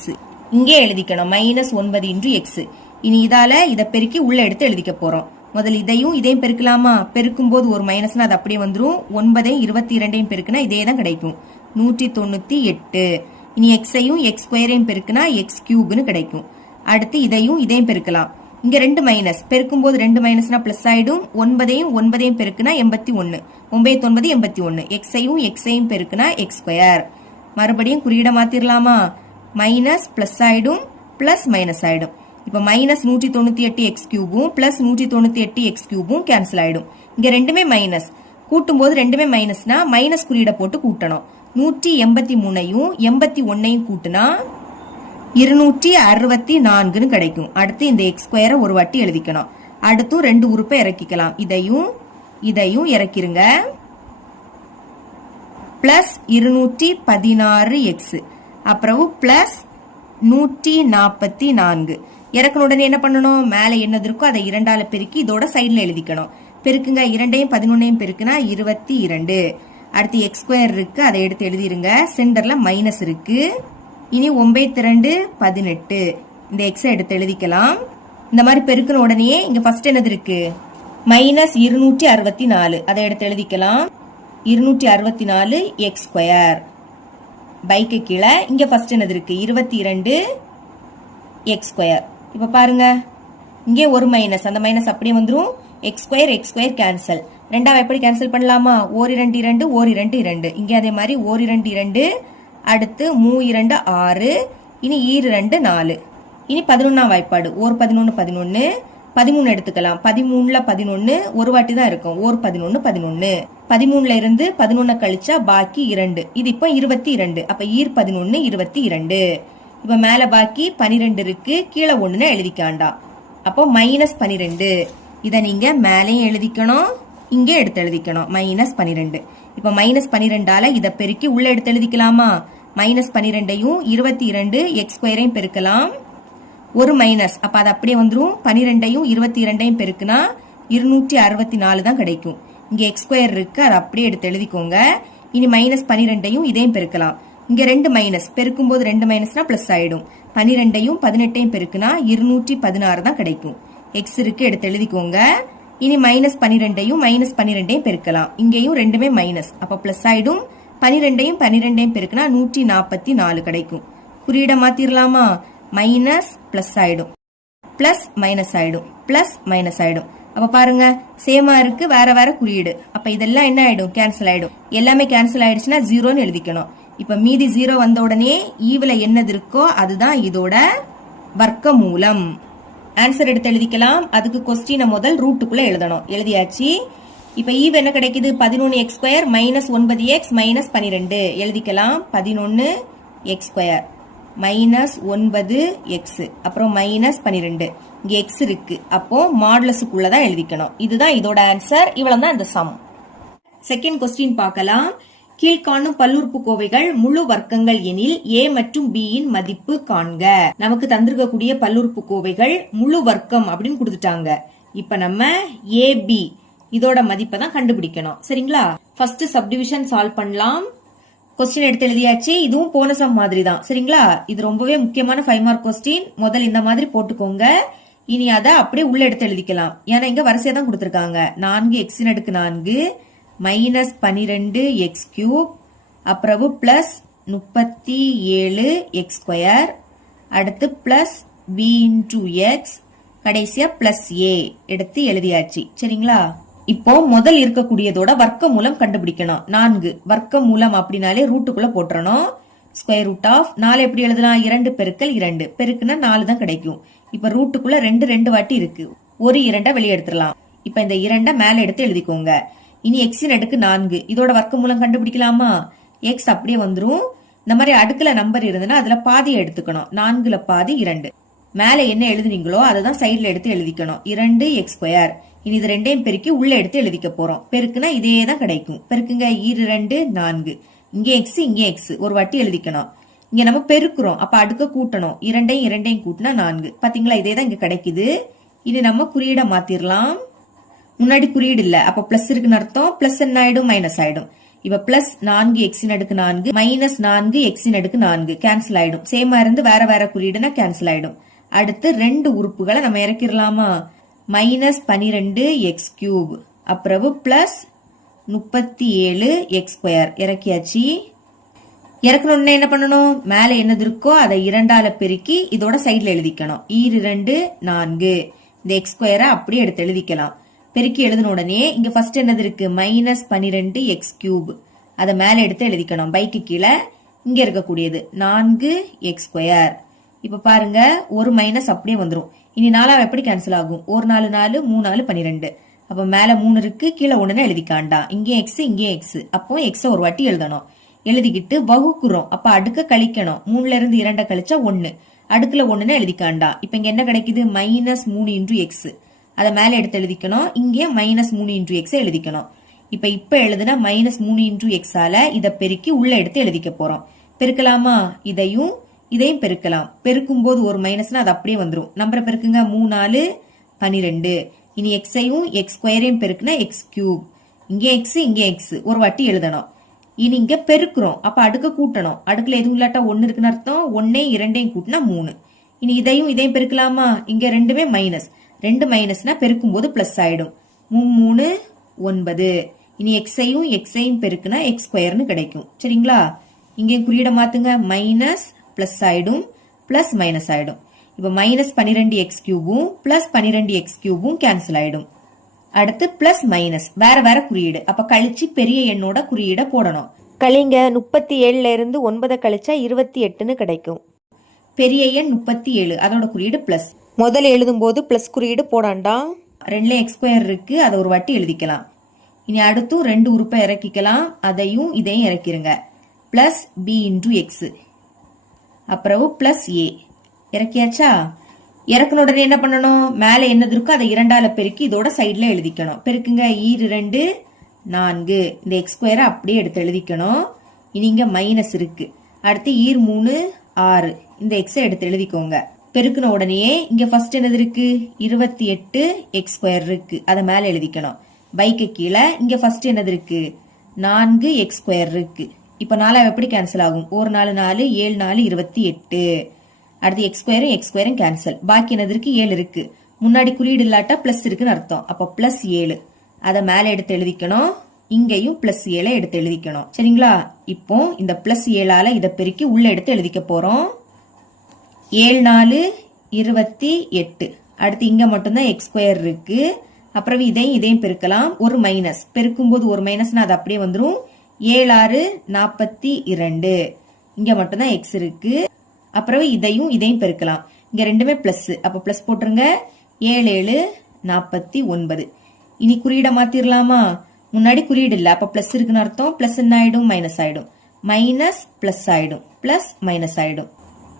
இங்கே எழுதிக்கணும் மைனஸ் 9 × x. இனி இதால இதை பெருக்கி உள்ள எடுத்து எழுதிக்க போறோம். முதல் இதையும் பெருக்கலாமா? பெருக்கும் போது ஒரு மைனஸ்னா அது அப்படியே வந்துரும். 9ஐயும் 22ஐயும் பெருக்குனா இதே தான் கிடைக்கும், 198. இனி x-ஐயும் x² பெருக்குனா x³ கிடைக்கும். அடுத்து இதையும் பெருக்கலாம். இங்க 2 மைனஸ், பெருக்கும் போது 2 மைனஸ்னா பிளஸ் ஆயிடும். 9ஐயும் 9ஐயும் பெருக்குனா 81. 9 9 81. x-ஐயும் x-ஐயும் பெருக்குனா x². மறுபடியும் குறியீட மாத்திரலாமா? மைனஸ் பிளஸ் ஆயிடும், பிளஸ் மைனஸ் ஆயிடும். இப்ப மைனஸ் 198 எக்ஸ் கியூபும் பிளஸ் 198 எக்ஸ் கியூபும் கேன்சல் ஆயிடும். இங்க ரெண்டுமே மைனஸ், கூட்டும் போது ரெண்டுமே மைனஸ்னா மைனஸ் குறியீட போட்டு கூட்டணும். 183ஐயும் 81ஐயும் கூட்டினா 264 கிடைக்கும். அடுத்து இந்த எக்ஸ் ஸ்கொயரை ஒரு வாட்டி எழுதிக்கணும். அடுத்து ரெண்டு உறுப்பை இறக்கிக்கலாம். இதையும் இறக்கிருங்க. பிளஸ் 216 எக்ஸ், அப்புறம் பிளஸ் 144. இறக்கணும் உடனே என்ன பண்ணணும்? மேலே என்னது இருக்கோ அதை 2ஆல பெருக்கி இதோட சைட்ல எழுதிக்கணும். பெருக்குங்க, 2ஐயும் 11ஐயும் பெருக்குனா 22. அடுத்து எக்ஸ் ஸ்கொயர் இருக்கு, அதை எடுத்து எழுதிருங்க. சென்டர்ல மைனஸ் இருக்கு. இனி 9 18. இந்த எக்ஸை எடுத்து எழுதிக்கலாம். இந்த மாதிரி பெருக்கின உடனே இங்க ஃபர்ஸ்ட் என்னது இருக்கு? மைனஸ் 264. அதை எடுத்து எழுதிக்கலாம். 264 எக்ஸ் ஸ்கொயர். பைக்கு கீழே இங்க ஃபர்ஸ்ட் என்னது இருக்கு? 22 எக்ஸ் ஸ்கொயர். இப்ப பாருங்க, இங்கே ஒரு மைனஸ், அந்த மைனஸ் அப்படியே வந்துரும். X square cancel. ரெண்டாவது எப்படி கேன்சல் பண்ணலாமா? ஓர் 2 2, ஓர் 2 2. இங்கே அதே மாதிரி ஓர் 2 2, அடுத்து 3 2 6, இனி 2 4. இனி 11ஆம் வாய்ப்பாடு. ஓர் 11 11, 13 எடுத்துக்கலாம். 13ல 11 ஒரு வாட்டி தான் இருக்கும். ஓர் 11 11. 13ல இருந்து 11 கழிச்சா பாக்கி 2. இது இப்ப 22. அப்ப 11 22. இப்ப மேல பாக்கி 12 இருக்கு, கீழே 1 எழுதிக்காண்டா. அப்போ மைனஸ் 12. இதை நீங்க மேலையும் எழுதிக்கணும், இங்க எடுத்து எழுதிக்கணும். மைனஸ் 12. இப்ப மைனஸ் 12ஆல இதை பெருக்கி உள்ள எடுத்து எழுதிக்கலாமா? மைனஸ் 12ஐயும் 22 எக்ஸ் ஸ்கொயரையும் பெருக்கலாம். ஒரு மைனஸ், அப்ப அது அப்படியே வந்துரும். 12ஐயும் 22ஐயும் பெருக்குனா 264 தான் கிடைக்கும். இங்க எக்ஸ் ஸ்கொயர் இருக்கு, அதை அப்படியே எடுத்து எழுதிக்கோங்க. இனி மைனஸ் 12ஐயும் இதையும் பெருக்கலாம். இங்க 2 மைனஸ், பெருக்கும் போது 2 மைனஸ்னா பிளஸ் ஆயிடும். 12ஐயும் 18ஐயும் பெருக்குனா 216 தான் கிடைக்கும். எக்ஸ் இருக்கு, எடுத்து எழுதிக்கோங்க. இனி மைனஸ் 12ஐயும் மைனஸ் 12ஐயும் பெருக்கலாம். இங்கேயும் ரெண்டுமே மைனஸ், அப்ப பிளஸ் ஆயிடும். 12ஐயும் 12ஐயும் பெருக்குனா 144 கிடைக்கும். குறியீட மாத்திரலாமா? மைனஸ் பிளஸ் ஆயிடும், பிளஸ் மைனஸ் ஆயிடும், பிளஸ் மைனஸ் ஆயிடும். அப்ப பாருங்க, சேமா இருக்கு, வேற வேற குறியீடு. அப்ப இதெல்லாம் என்ன ஆயிடும்? கேன்சல் ஆயிடும். எல்லாமே கேன்சல் ஆயிடுச்சுன்னா 0ன்னு எழுதிக்கணும். இப்ப மீதி 0 வந்த உடனே ஈவுல என்னது இருக்கோ அதுதான் இதோட வர்க்க மூலம். ஆன்சர் எடுத்து எழுதிக்கலாம். அதுக்கு கொஸ்டினை முதல் ரூட்டுக்குள்ள எழுதணும். எழுதியாச்சு. இப்ப ஈவ் என்ன கிடைக்குது? 11 X square minus 9 X minus 12 எழுதிக்கலாம். 11 எக்ஸ் ஸ்கொயர் மைனஸ் 9 எக்ஸ், அப்புறம் மைனஸ் 12. இங்க எக்ஸ் இருக்கு, அப்போ மாடுலஸுக்குள்ளதான் எழுதிக்கணும். இதுதான் இதோட ஆன்சர். இவ்வளவுதான் இந்த சம். செகண்ட் கொஸ்டின் பார்க்கலாம். கீழ்காணும் பல்லுறுப்புக்கோவைகள் முழு வர்க்கங்கள் எனில் a மற்றும் b இன் மதிப்பு காண்க. நமக்கு தந்திருக்கக்கூடிய பல்லுறுப்புக்கோவைகள் முழு வர்க்கம் அப்படின்னு கொடுத்துட்டாங்க. இப்ப நம்ம a b இதோட மதிப்பை தான் கண்டுபிடிக்கணும். சரிங்களா? ஃபர்ஸ்ட் சப்டிவிஷன் சால்வ் பண்ணலாம். கொஸ்டின் எடுத்து எழுதியாச்சு. இதுவும் போன சம் மாதிரி தான். சரிங்களா? இது ரொம்பவே முக்கியமான 5 மார்க் கொஸ்டின். முதல் இந்த மாதிரி போட்டுக்கோங்க. இனி அதை அப்படியே உள்ள எடுத்து எழுதிக்கலாம். ஏன்னா இங்க வரிசையா தான் கொடுத்திருக்காங்க. 4 எக்ஸின் அடுக்கு 4 மைனஸ் 12 எக்ஸ் கியூப், அப்புறம் பிளஸ் 37 எக்ஸ் ஸ்கொயர், அடுத்து பிளஸ் பி இன்டூ எக்ஸ், கடைசியா பிளஸ் ஏ எடுத்து எழுதியாச்சு. சரிங்களா? இப்போ முதல் இருக்கக்கூடியதோட வர்க்க மூலம் கண்டுபிடிக்கணும். 4 வர்க்க மூலம் அப்படின்னாலே ரூட்டுக்குள்ள போட்டுறணும். ஸ்கொயர் ரூட் ஆஃப் 4 எப்படி எழுதலாம்? 2 பெருக்கல் 2 பெருக்குன்னா 4 தான் கிடைக்கும். இப்ப ரூட்டுக்குள்ள 2 வாட்டி இருக்கு, ஒரு 2 வெளியே எடுத்துடலாம். இப்ப இந்த 2 மேல எடுத்து எழுதிக்கோங்க. இனி எக்ஸின் அடுக்கு 4 இதோட வர்க்க மூலம் கண்டுபிடிக்கலாமா? எக்ஸ் அப்படியே வந்துரும். இந்த மாதிரி அடுக்குல நம்பர் இருந்ததுன்னா அதுல பாதியை எடுத்துக்கணும். 4ல பாதி 2. மேல என்ன எழுதுனீங்களோ அதுதான் சைட்ல எடுத்து எழுதிக்கணும். 2 எக்ஸ் ஸ்கொயர். இனி இது ரெண்டையும் பெருக்கி உள்ள எடுத்து எழுதிக்க போறோம். பெருக்குனா இதே தான் கிடைக்கும். பெருக்குங்க 2 4. இங்கே எக்ஸ் இங்கே எக்ஸ் ஒரு வாட்டி எழுதிக்கணும். இங்க நம்ம பெருக்குறோம், அப்ப அடுக்க கூட்டணும். 2 கூட்டினா 4. பாத்தீங்களா? இதே தான் இங்க கிடைக்குது. இது நம்ம குறியீட மாத்திரலாம். முன்னாடி குறியீடு இல்ல, அப்ப பிளஸ் இருக்குன்னு அர்த்தம். பிளஸ் என்ன ஆயிடும்? மைனஸ் ஆயிடும். இப்ப பிளஸ் 4 எக்ஸின் அடுக்கு 4 மைனஸ் 4 எக்ஸின் அடுக்கு 4 கேன்சல் ஆயிடும். சேமா இருந்து வேற வேற குறியீடுனா கேன்சல் ஆயிடும். அடுத்து 2 உறுப்புகளை நம்ம இறக்கிடலாமா? மைனஸ் 12 எக்ஸ் கியூப், அப்புறம் பிளஸ் 37 எக்ஸ் ஸ்கொயர் இறக்கியாச்சு. இறக்கணும்னு என்ன பண்ணணும்? மேல என்னது இருக்கோ அதை 2ஆல பெருக்கி இதோட சைட்ல எழுதிக்கணும். 2 4. இந்த எக்ஸ் ஸ்கொயரை அப்படியே எடுத்து எழுதிக்கலாம். பெருக்கி எழுதின உடனே இங்க ஃபர்ஸ்ட் என்னது இருக்கு? Minus 12 X cube. அதை மேல எடுத்து எழுதிக்கணும். பைக்கு கீழே இங்க இருக்கக்கூடியது 4x². இப்ப பாருங்க ஒரு மைனஸ் அப்படியே வந்துரும். இனி 4 எப்படி கேன்சல் ஆகும்? ஒரு 4 4 3 4 12. அப்ப மேல 3 இருக்கு, கீழே 1 எழுதிக்காண்டா. இங்கே x இங்கே x. அப்போ x ஒரு வாட்டி எழுதணும். எழுதிக்கிட்டு வகுக்குறோம். அப்ப அடுக்க கழிக்கணும். 3ல இருந்து 2 கழிச்சா 1. அடுக்குல 1 எழுதிக்காண்டா. இப்ப இங்க என்ன கிடைக்குது? -3 × x. அதை மேல எடுத்து எழுதிக்கணும். இங்கே -3 × x எழுதிக்கணும். இப்ப எழுதுனா -3 × x ஆல இதை பெருக்கி உள்ள எடுத்து எழுதிக்க போறோம். பெருக்கலாமா? இதையும் பெருக்கலாம். பெருக்கும் போது ஒரு மைனஸ்னா அது அப்படியே வந்துரும். நம்பரை பெருக்குங்க. 3 4 12. இனி எக்ஸையும் x² பெருக்குனா x3. இங்கே x இங்கே x ஒரு வாட்டி எழுதணும். இனி இங்க பெருக்குறோம். அப்ப அடுக்க கூட்டணும். அடுக்குல எதுவும் இல்லாட்டா 1 இருக்குன்னு அர்த்தம். 1 2 கூட்டினா 3. இனி இதையும் பெருக்கலாமா? இங்க ரெண்டுமே மைனஸ். 2 மைனஸ்னா பெருக்கும் போது பிளஸ் ஆயிடும். 3 9. இனி எக்ஸையும் பெருக்குனா x² கிடைக்கும். சரிங்களா? இங்கே குறியிட மாத்துங்க. மைனஸ் பிளஸ் ஆயிடும், பிளஸ் மைனஸ் ஆயிடும். இப்ப -12x³ பிளஸ் 12x³ கேன்சல் ஆயிடும். அடுத்து பிளஸ் மைனஸ் வேற குறியீடு. அப்ப கழிச்சு பெரிய எண்ணோட குறியீட போடணும். கழிங்க. 37ல இருந்து 9 கழிச்சா 28ன்னு கிடைக்கும். பெரிய எண் 37, அதோட குறியீடு பிளஸ். முதல்ல எழுதும் போது பிளஸ் குறியீடு போடாண்டா. 2ல x² இருக்கு, அதை ஒரு வாட்டி எழுதிக்கலாம். இனி அடுத்து 2 உறுப்பை இறக்கிக்கலாம். அதையும் இதையும் இறக்கிருங்க. Plus b × x. அப்புறம் பிளஸ் a இறக்கியாச்சா? இறக்குன உடனே என்ன பண்ணணும்? மேல என்னது இருக்கோ அதை 2ஆல பெருக்கி இதோட சைட்ல எழுதிக்கணும். பெருக்குங்க. 2 4. இந்த x² அப்படியே எடுத்து எழுதிக்கணும். இனி இங்க மைனஸ் இருக்கு. அடுத்து 3 6. இந்த x எடுத்து எழுதிக்கோங்க. பெருக்குன உடனே இங்க ஃபர்ஸ்ட் என்னது இருக்கு? 28x² இருக்கு, அதை மேல எழுதிக்கணும். பைக்கு கீழே இங்க ஃபர்ஸ்ட் என்னது இருக்கு? 4x² இருக்கு. இப்ப 4 எப்படி கேன்சல் ஆகும்? ஒரு 4 4 7 4 28. அடுத்து x² கேன்சல். பாக்கி என்னது இருக்கு? 7 இருக்கு. முன்னாடி குறியீடு இல்லாட்டா பிளஸ் இருக்குன்னு அர்த்தம். அப்ப பிளஸ் 7 அதை மேல எடுத்து எழுதிக்கணும். இங்கேயும் பிளஸ் 7 எடுத்து எழுதிக்கணும். சரிங்களா? இப்போ இந்த பிளஸ் 7ஆல இதை பெருக்கி உள்ள எடுத்து எழுதிக்க போறோம். 7 4 28. அடுத்து இங்க மட்டும்தான் x² இருக்கு. அப்புறம் இதையும் பெருக்கலாம். ஒரு மைனஸ். பெருக்கும் போது ஒரு மைனஸ்னா அது அப்படியே வந்துரும். 7 6 42. இங்க மட்டும்தான் x இருக்கு. அப்புறம் இதையும் பெருக்கலாம். இங்க ரெண்டுமே பிளஸ். அப்ப பிளஸ் போட்டுருங்க. 7 7 49. இனி குறியீட மாத்திரலாமா? முன்னாடி குறியீடு இல்ல, அப்ப பிளஸ் இருக்குன்னு அர்த்தம். பிளஸ் என்ன ஆயிடும்? மைனஸ் ஆயிடும். மைனஸ் பிளஸ் ஆயிடும், பிளஸ் மைனஸ் ஆயிடும்.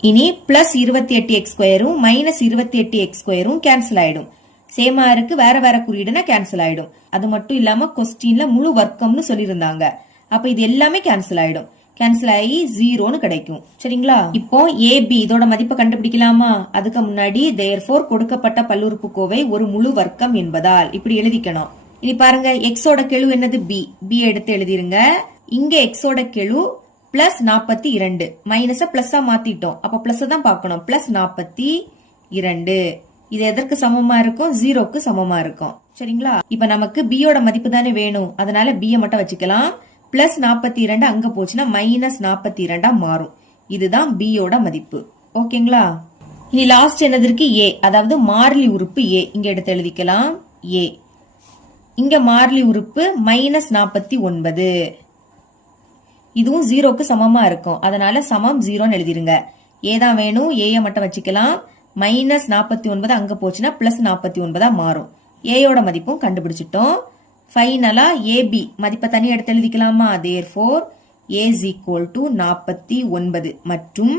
இனி plus 28x² minus 28x² cancel ஆயிடும். சேமா இருக்கு, வேற குறியீடுனா கேன்சல் ஆயிடும். அது மட்டும் இல்லாம கொஸ்டின்ல முழு வர்க்கம்னு சொல்லியிருந்தாங்க. அப்ப இது எல்லாமே கேன்சல் ஆயிடும். கேன்சல் ஆகி 0ன்னு கிடைக்கும். சரிங்களா? இப்போ AB இதோட மதிப்பை கண்டுபிடிக்கலாமா? அதுக்கு முன்னாடி therefore கொடுக்கப்பட்ட பல்லுறுப்புக்கோவை ஒரு முழு வர்க்கம் என்பதால் இப்படி எழுதிக்கணும். இனி பாருங்க, எக்ஸோட கெழு என்னது? B எடுத்து எழுதிருங்க. இங்க எக்ஸோட கெழு பிளஸ் 42. மைனஸ பிளஸ்ஸா மாத்திட்டோம். அப்ப பிளஸ் தான் பார்க்கணும். பிளஸ் 42. இது எதற்கு சமமா இருக்கும்? 0க்கு சமமா இருக்கும். சரிங்களா? இப்ப நமக்கு பியோட மதிப்பு தானே வேணும், அதனால பியை மட்டும் வச்சுக்கலாம். பிளஸ் 42 அங்க போச்சுன்னா மைனஸ் 42 மாறும். இதுதான் பியோட மதிப்பு. ஓகேங்களா? இனி லாஸ்ட் என்னது இருக்கு? ஏ, அதாவது மாறிலி உறுப்பு ஏ. இங்க எடுத்து எழுதிக்கலாம். ஏ இங்க மாறிலி உறுப்பு -49. இதுவும் 0க்கு சமமா இருக்கும், அதனால சமம் 0ன்னு எழுதிருங்க. ஏ தான் வேணும், ஏய மட்டும் வச்சுக்கலாம். -49 அங்க போச்சுன்னா பிளஸ் 49 மாறும். ஏயோட மதிப்பும் கண்டுபிடிச்சிட்டோம். ஃபைனலா ஏபி மதிப்பை தனி எடுத்து எழுதிக்கலாமா? therefore a is equal to 49 மற்றும்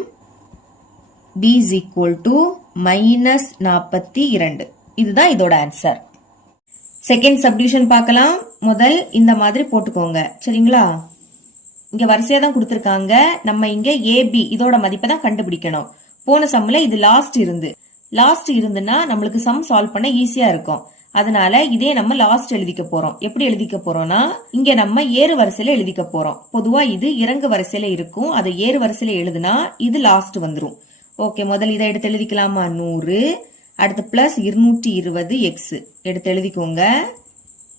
b is equal to -42. இதுதான் இதோட ஆன்சர். செகண்ட் சப்டிவிஷன் பார்க்கலாம். முதல் இந்த மாதிரி போட்டுக்கோங்க. சரிங்களா? இங்க வரிசையா தான் கொடுத்திருக்காங்க. நம்ம இங்க ஏபி இதோட மதிப்பை தான் கண்டுபிடிக்கணும். போன சம்ல இது லாஸ்ட் இருந்துன்னா நம்மளுக்கு சம் சால்வ் பண்ண ஈஸியா இருக்கும். அதனால இதே நம்ம லாஸ்ட் எழுதிக்க போறோம். எப்படி எழுதிக்க போறோம்னா, இங்க நம்ம ஏறு வரிசையில எழுதிக்க போறோம். பொதுவா இது இறங்கு வரிசையில இருக்கும், அதை ஏறு வரிசையில எழுதுனா இது லாஸ்ட் வந்துரும். ஓகே, முதல் இதை எடுத்து எழுதிக்கலாமா? 100. அடுத்து பிளஸ் 220x எடுத்து எழுதிக்கோங்க.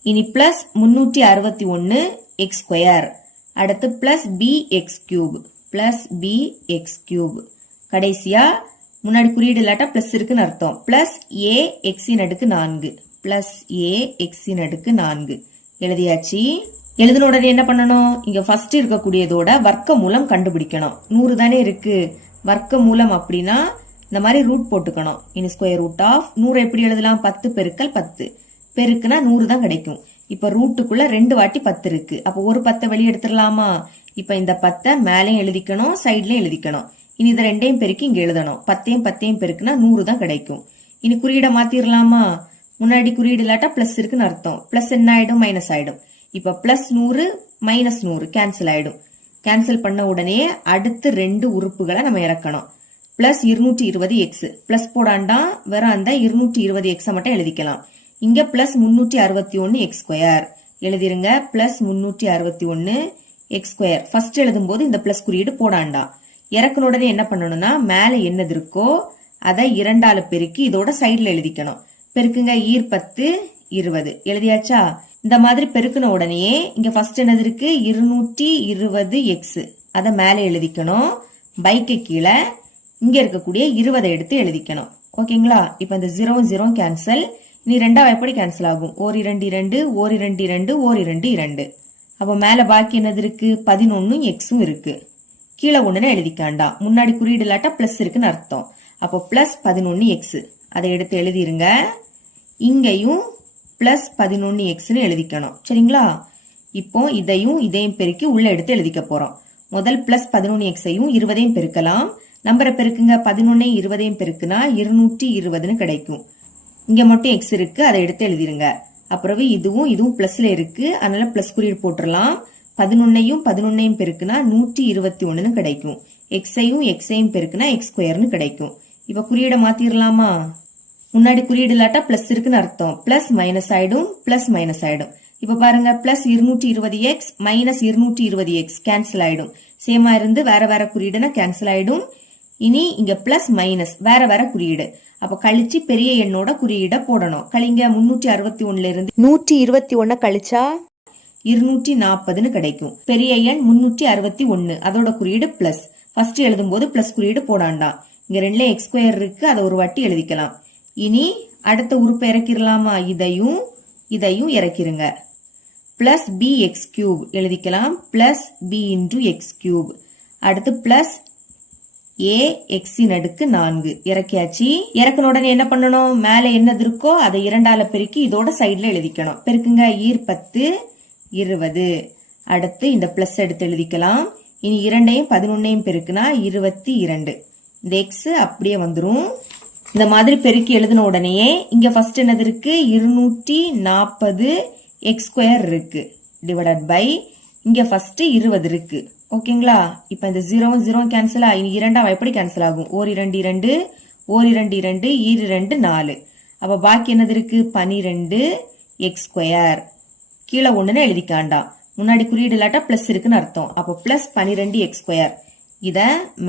இனி பிளஸ் 361 x². அடுத்து பிளஸ் bx³ கடைசியா முன்னாடி குறியீடு இல்லாட்டா பிளஸ் இருக்குன்னு அர்த்தம். பிளஸ் ax⁴ பிளஸ் ax⁴ எழுதியாச்சு. எழுதின உடனே என்ன பண்ணணும், இங்க ஃபர்ஸ்ட் இருக்கக்கூடியதோட வர்க்க மூலம் கண்டுபிடிக்கணும். 100 தானே இருக்கு, வர்க்க மூலம் அப்படின்னா இந்த மாதிரி ரூட் போட்டுக்கணும். இனி ஸ்கொயர் ரூட் ஆஃப் 100 எப்படி எழுதலாம், 10 பெருக்கல் 10 பெருக்குனா 100 தான் கிடைக்கும். இப்ப ரூட்டுக்குள்ள 2 வாட்டி 10 இருக்கு, அப்ப ஒரு 10 வெளியே எடுத்துடலாமா. இப்ப இந்த 10 மேலையும் எழுதிக்கணும், சைட்லயும் எழுதிக்கணும். இனி இதை ரெண்டையும் பெருக்கி இங்க எழுதணும். 10 பெருக்குனா 100 தான் கிடைக்கும். இனி குறியீடை மாத்திரலாமா. முன்னாடி குறியீடு இல்லாட்டா பிளஸ் இருக்குன்னு அர்த்தம். பிளஸ் என்ன ஆயிடும், மைனஸ் ஆயிடும். இப்ப பிளஸ் 100 மைனஸ் 100 கேன்சல் ஆயிடும். கேன்சல் பண்ண உடனே அடுத்து 2 உறுப்புகளை நம்ம இறக்கணும். பிளஸ் 220x பிளஸ் போடாண்டா வெறும் அந்த 220x மட்டும் எழுதிக்கலாம். இங்க பிளஸ் 361x ஸ்கொயர் எழுதிருங்க. பிளஸ் 361x ஸ்கொயர் ஃபர்ஸ்ட் எழுதும் போது இந்த பிளஸ் குறியீடு போடாண்டா. இறக்குன உடனே என்ன பண்ணணும்னா மேல என்னது இருக்கோ அதை 2ஆல பெருக்கி இதோட சைட்ல எழுதிக்கணும். பெருக்குங்க, ஈர் 10 20 எழுதியாச்சா. இந்த மாதிரி பெருக்குன உடனே இங்க ஃபர்ஸ்ட் என்னது இருக்கு, 220x அதை மேல எழுதிக்கணும். பைக்கு கீழே இங்க இருக்கக்கூடிய 20 எடுத்து எழுதிக்கணும். ஓகேங்களா. இப்ப இந்த 0 0 கேன்சல். இனி 2 எப்படி கேன்சல் ஆகும், ஓர் 2 2 ஓர் 2 2 ஓர் 2 2. அப்ப மேல பாக்கி என்னது இருக்கு, 11x இருக்கு. கீழே ஒண்ணுன்னு எழுதிக்காண்டா. முன்னாடி குறியீடு இல்லாட்டா பிளஸ் இருக்குன்னு அர்த்தம். அப்போ பிளஸ் 11x அதை எடுத்து எழுதிருங்க. இங்கேயும் பிளஸ் 11xன்னு எழுதிக்கணும். சரிங்களா. இப்போ இதையும் பெருக்கி உள்ள எடுத்து எழுதிக்க போறோம். முதல் பிளஸ் 11xையும் 20ஐயும் பெருக்கலாம். நம்பரை பெருக்குங்க, 11 20 பெருக்குனா 220ன்னு கிடைக்கும். இங்க மட்டும் x இருக்கு, அதை எடுத்து எழுதிருங்க. அப்புறம் இதுவும் பிளஸ்ல இருக்கு, அதனால பிளஸ் குறியீடு போட்டுடலாம். 11 பெருக்குனா 121ன்னு கிடைக்கும். எக்ஸையும் பெருக்குனா x ஸ்கொயர்னு கிடைக்கும். இப்ப குறியீடை மாத்திரலாமா. முன்னாடி குறியீடு இல்லாட்டா பிளஸ் இருக்குன்னு அர்த்தம். பிளஸ் மைனஸ் ஆயிடும், பிளஸ் மைனஸ் ஆயிடும். இப்ப பாருங்க, plus 220x minus 220x cancel ஆயிடும். சேமா இருந்து வேற வேற குறியீடுனா கேன்சல் ஆயிடும். இனி இங்க பிளஸ் மைனஸ் வேற வேற குறியீடு. அப்ப கழிச்சு பெரிய எண்ணோட குறியீடை போடணும். கழிங்க, 361ல இருந்து 121 கழிச்சா 240ன்னு கிடைக்கும். பெரிய எண் 361, அதோட குறியீடு பிளஸ். ஃபர்ஸ்ட் எழுதும் போது பிளஸ் குறியீடு போடாண்டாம். இங்க 2ல x ஸ்கொயர் இருக்கு, அதை ஒரு வாட்டி எழுதிக்கலாம். இனி அடுத்த உறுப்பை இறக்கிடலாமா. இதையும் இறக்கிருங்க. பிளஸ் bx கியூப் எழுதிக்கலாம். Plus b into X cube. அடுத்து பிளஸ் ax இன் அடுக்கு 4 இறக்கியாச்சு. இறக்குன உடனே என்ன பண்ணணும், மேல என்னது இருக்கோ அதை 2ஆல பெருக்கி இதோட சைட்ல எழுதிக்கணும். பெருக்குங்க, ஈர் 10 20. அடுத்து இந்த பிளஸ் எடுத்து எழுதிக்கலாம். இனி 2ஐயும் 11ஐயும் பெருக்குனா 22. இந்த எக்ஸ் அப்படியே வந்துரும். இந்த மாதிரி பெருக்கி எழுதின உடனே இங்க ஃபர்ஸ்ட் என்னது இருக்கு, 240 எக்ஸ் ஸ்கொயர் இருக்கு டிவைடட் பை இங்க ஃபர்ஸ்ட் 20 இருக்கு. ஓகேங்களா. இப்ப இந்த 0 0 கேன்சல் ஆகும். இனி 2 எப்படி கேன்சல் ஆகும், ஓர் 2 2 ஓர் 2 2 ஈர் 2 4. அப்ப பாக்கி என்னது இருக்கு, 12 எக்ஸ் ஸ்கொயர். கீழே ஒண்ணுன்னு எழுதிக்காண்டாம். முன்னாடி குறியீடு இல்லாட்டா பிளஸ் இருக்குன்னு அர்த்தம். அப்போ பிளஸ் 12 எக்ஸ் ஸ்கொயர். இத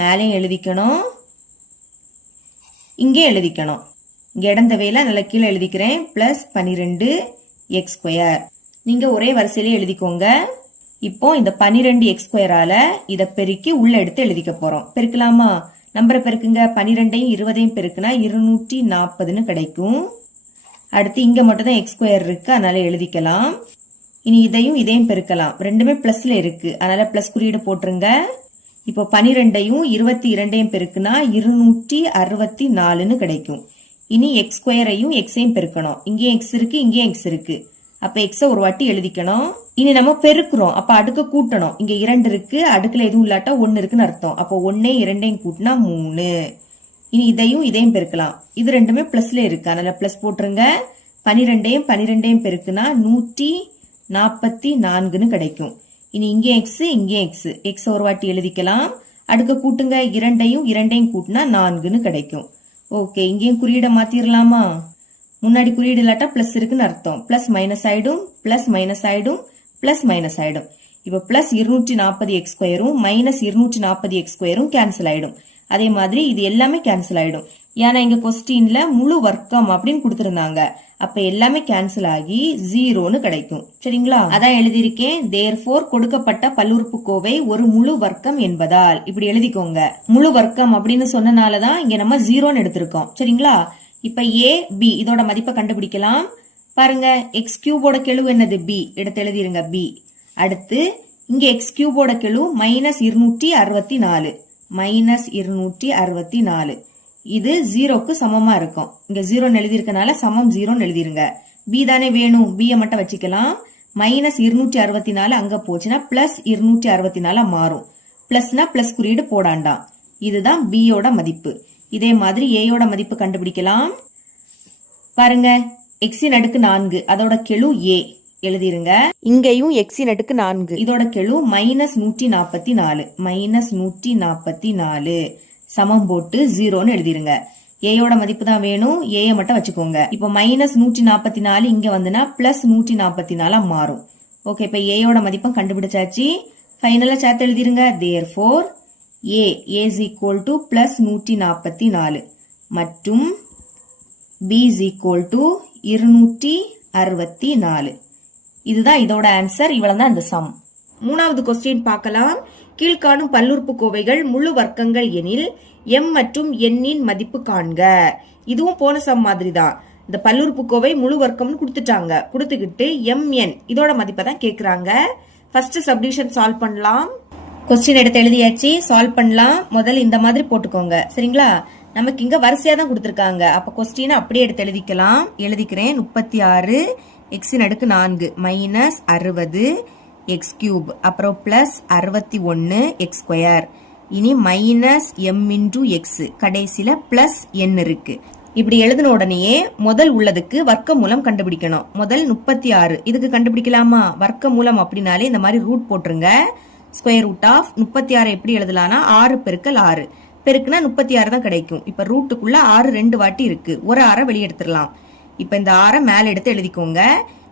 மேலையும் எழுதிக்கணும், இங்கே எழுதிக்கணும். இங்க இடந்த வேலை நல்ல கீழே எழுதிக்கிறேன். Plus 12 X square. நீங்க ஒரே வரிசையிலே எழுதிக்கோங்க. இப்போ இந்த 12 எக்ஸ் ஸ்கொயரால இத பெருக்கி உள்ள எடுத்து எழுதிக்க போறோம். பெருக்கலாமா. நம்பரை பெருக்குங்க, 12ஐயும் 20ஐயும் பெருக்குனா 240ன்னு கிடைக்கும். அடுத்து இங்க மட்டும் தான் எக்ஸ் ஸ்கொயர் இருக்கு, அதனால எழுதிக்கலாம். இனி இதையும் பெருக்கலாம். ரெண்டுமே பிளஸ்ல இருக்கு, அதனால பிளஸ் குறியீடு போட்டுருங்க. இப்போ 12ஐயும் 22ஐயும் பெருக்குனா 264ன்னு கிடைக்கும். இனி எக்ஸ் ஸ்கொயரையும் எக்ஸையும் பெருக்கணும். இங்கேயும் எக்ஸ் இருக்கு, இங்கேயும் எக்ஸ் இருக்கு. அப்ப எக்ஸ ஒரு வாட்டி எழுதிக்கணும். இனி நம்ம பெருக்குறோம், அப்ப அடுக்க கூட்டணும். இங்க 2 இருக்கு, அடுக்குல எதுவும் இல்லாட்டா 1 இருக்குன்னு அர்த்தம். அப்போ 1ஐயும் 2ஐயும் கூட்டினா 3. இனி இதையும் பெருக்கலாம். இது ரெண்டுமே பிளஸ்ல இருக்கு, அதனால பிளஸ் போட்டுருங்க. 12ஐயும் பெருக்குனா 144ன்னு கிடைக்கும். இனி இங்கே எக்ஸ், இங்கே எக்ஸ். எக்ஸ் ஒரு வாட்டி எழுதிக்கலாம். அடுக்க கூட்டுங்க, 2ஐயும் கூட்டினா 4ன்னு கிடைக்கும். ஓகே, இங்கேயும் குறியீடை மாத்திரலாமா. முன்னாடி குறியீடு இல்லாட்டா பிளஸ் இருக்குன்னு அர்த்தம். பிளஸ் மைனஸ் ஆயிடும், பிளஸ் மைனஸ் ஆயிடும், பிளஸ் மைனஸ் ஆயிடும். இப்ப பிளஸ் 240 எக்ஸ் ஸ்கொயரும் மைனஸ் 240 எக்ஸ் ஸ்கொயரும் கேன்சல் ஆயிடும். அதே மாதிரி இது எல்லாமே கேன்சல் ஆயிடும். ஏன்னா இங்க கொஸ்டின்ல முழு வர்க்கம் அப்படின்னு கொடுத்திருந்தாங்க. அப்ப எல்லாமே கேன்சல் ஆகி 0ன்னு கிடைக்கும். சரிங்களா. அதான் எழுதியிருக்கேன். therefore கொடுக்கப்பட்ட பல்லுறுப்புக்கோவை ஒரு முழு வர்க்கம் என்பதால். இப்படி எழுதிக்கோங்க. முழு வர்க்கம் அப்படின்னு சொன்னனாலதான் இங்க நம்ம 0ன்னு எடுத்திருக்கோம். சரிங்களா. இப்ப a b இதோட மதிப்பை கண்டுபிடிக்கலாம். பாருங்க, எக்ஸ் கியூபோட கெழு என்னது, b எடுத்து எழுதிருங்க b. அடுத்து இங்க எக்ஸ் கியூபோட கெழு -264 -264 இது 0க்கு சமமா இருக்கும். இங்க 0 எழுதியிருக்கனால சமம் 0 எழுதிருங்க. பி தானே வேணும், b மட்டும் வச்சுக்கலாம். -264 அங்க போச்சுன்னா +264 மாறும். பிளஸ்னா பிளஸ் குறியீடு போடாண்டாம். இதுதான் b யோட மதிப்பு. இதே மாதிரி a யோட மதிப்பு கண்டுபிடிக்கலாம். பாருங்க, x-4 அதோட கெழு a எழுதிருங்க. இங்கேயும் x-4 இதோட கெழு -144 -144 சமம் போட்டு 0ன்னு எழுதிருங்க. a யோட மதிப்பு தான் வேணும், a மட்டும் வச்சுக்கோங்க. இப்போ -144 இங்க வந்துனா +144 மாறும். ஓகே, இப்ப a யோட மதிப்பும் கண்டுபிடிச்சாச்சு. ஃபைனலா சேர்த்து எழுதிருங்க. therefore a is equal to +144 மற்றும் b is equal to 264. இதுதான் இதோட ஆன்சர். இவ்வளவுதான் இந்த சம். மூணாவது கொஸ்டின் பார்க்கலாம். கீழ்காணும் பல்லுறுப்புக்கோவைகள் முழு வர்க்கங்கள் எனில் m மற்றும் n இன் மதிப்பு காண்க. இதுவும் போன சம் மாதிரி தான். இந்த பல்லுறுப்புக்கோவை முழு வர்க்கம்னு கொடுத்துட்டாங்க. கொடுத்துக்கிட்டு mn இதோட மதிப்பை தான் கேக்குறாங்க. ஃபர்ஸ்ட் சப்டிவிஷன் சால்வ் பண்ணலாம். கொஸ்டின் எடுத்து எழுதியாச்சு, சால்வ் பண்ணலாம். முதல்ல இந்த மாதிரி போட்டுக்கோங்க, சரிங்களா? நமக்கு இங்க வரிசையா தான் கொடுத்துருக்காங்க. அப்ப கொஸ்டினை அப்படியே எடுத்து எழுதிக்கலாம். எழுதிக்கிறேன். 36 x-4 -60 x³ அப்புறம் +61 x². இனி -m×x கடைசியில +n இருக்கு. இப்படி எழுதின உடனேயே முதல் உள்ளதுக்கு வர்க்க மூலம் கண்டுபிடிக்கணும். முதல் 36 இதுக்கு கண்டுபிடிக்கலாமா? வர்க்க மூலம் அப்படின்னாலே இந்த மாதிரி ரூட் போட்டுருங்க. ஸ்கொயர் ரூட் ஆஃப் 36 எப்படி எழுதலாம்னா 6 பெருக்கல் 6 பெருக்குனா 36 தான் கிடைக்கும். இப்ப ரூட்டுக்குள்ள 6 2 வாட்டி இருக்கு. ஒரு 6 வெளியே எடுத்துடலாம். இப்ப இந்த 6 மேல எடுத்து எழுதிக்கோங்க.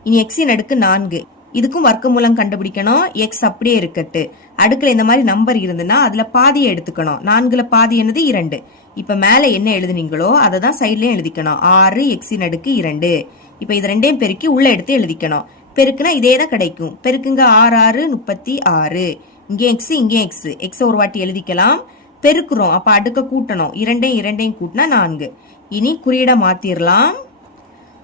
இனி x-4 இதுக்கும் வர்க்க மூலம் கண்டுபிடிக்கணும். x அப்படியே இருக்கட்டு. அடுக்குல இந்த மாதிரி நம்பர் இருந்துன்னா அதுல பாதியை எடுத்துக்கணும். 4ல பாதி என்னது 2. இப்ப மேல என்ன எழுதுனீங்களோ அதை தான் சைட்லயும் எழுதிக்கணும். 6 x-2. இப்ப இது ரெண்டையும் பெருக்கி உள்ள எடுத்து எழுதிக்கணும். பெருக்குனா இதே தான் கிடைக்கும். பெருக்குங்க 6 6 36. இங்கே x இங்கே x. x ஒரு வாட்டி எழுதிக்கலாம். பெருக்குறோம், அப்ப அடுக்க கூட்டணும். இரண்டையும் கூட்டினா 4. இனி குறியீட மாத்திரலாம்.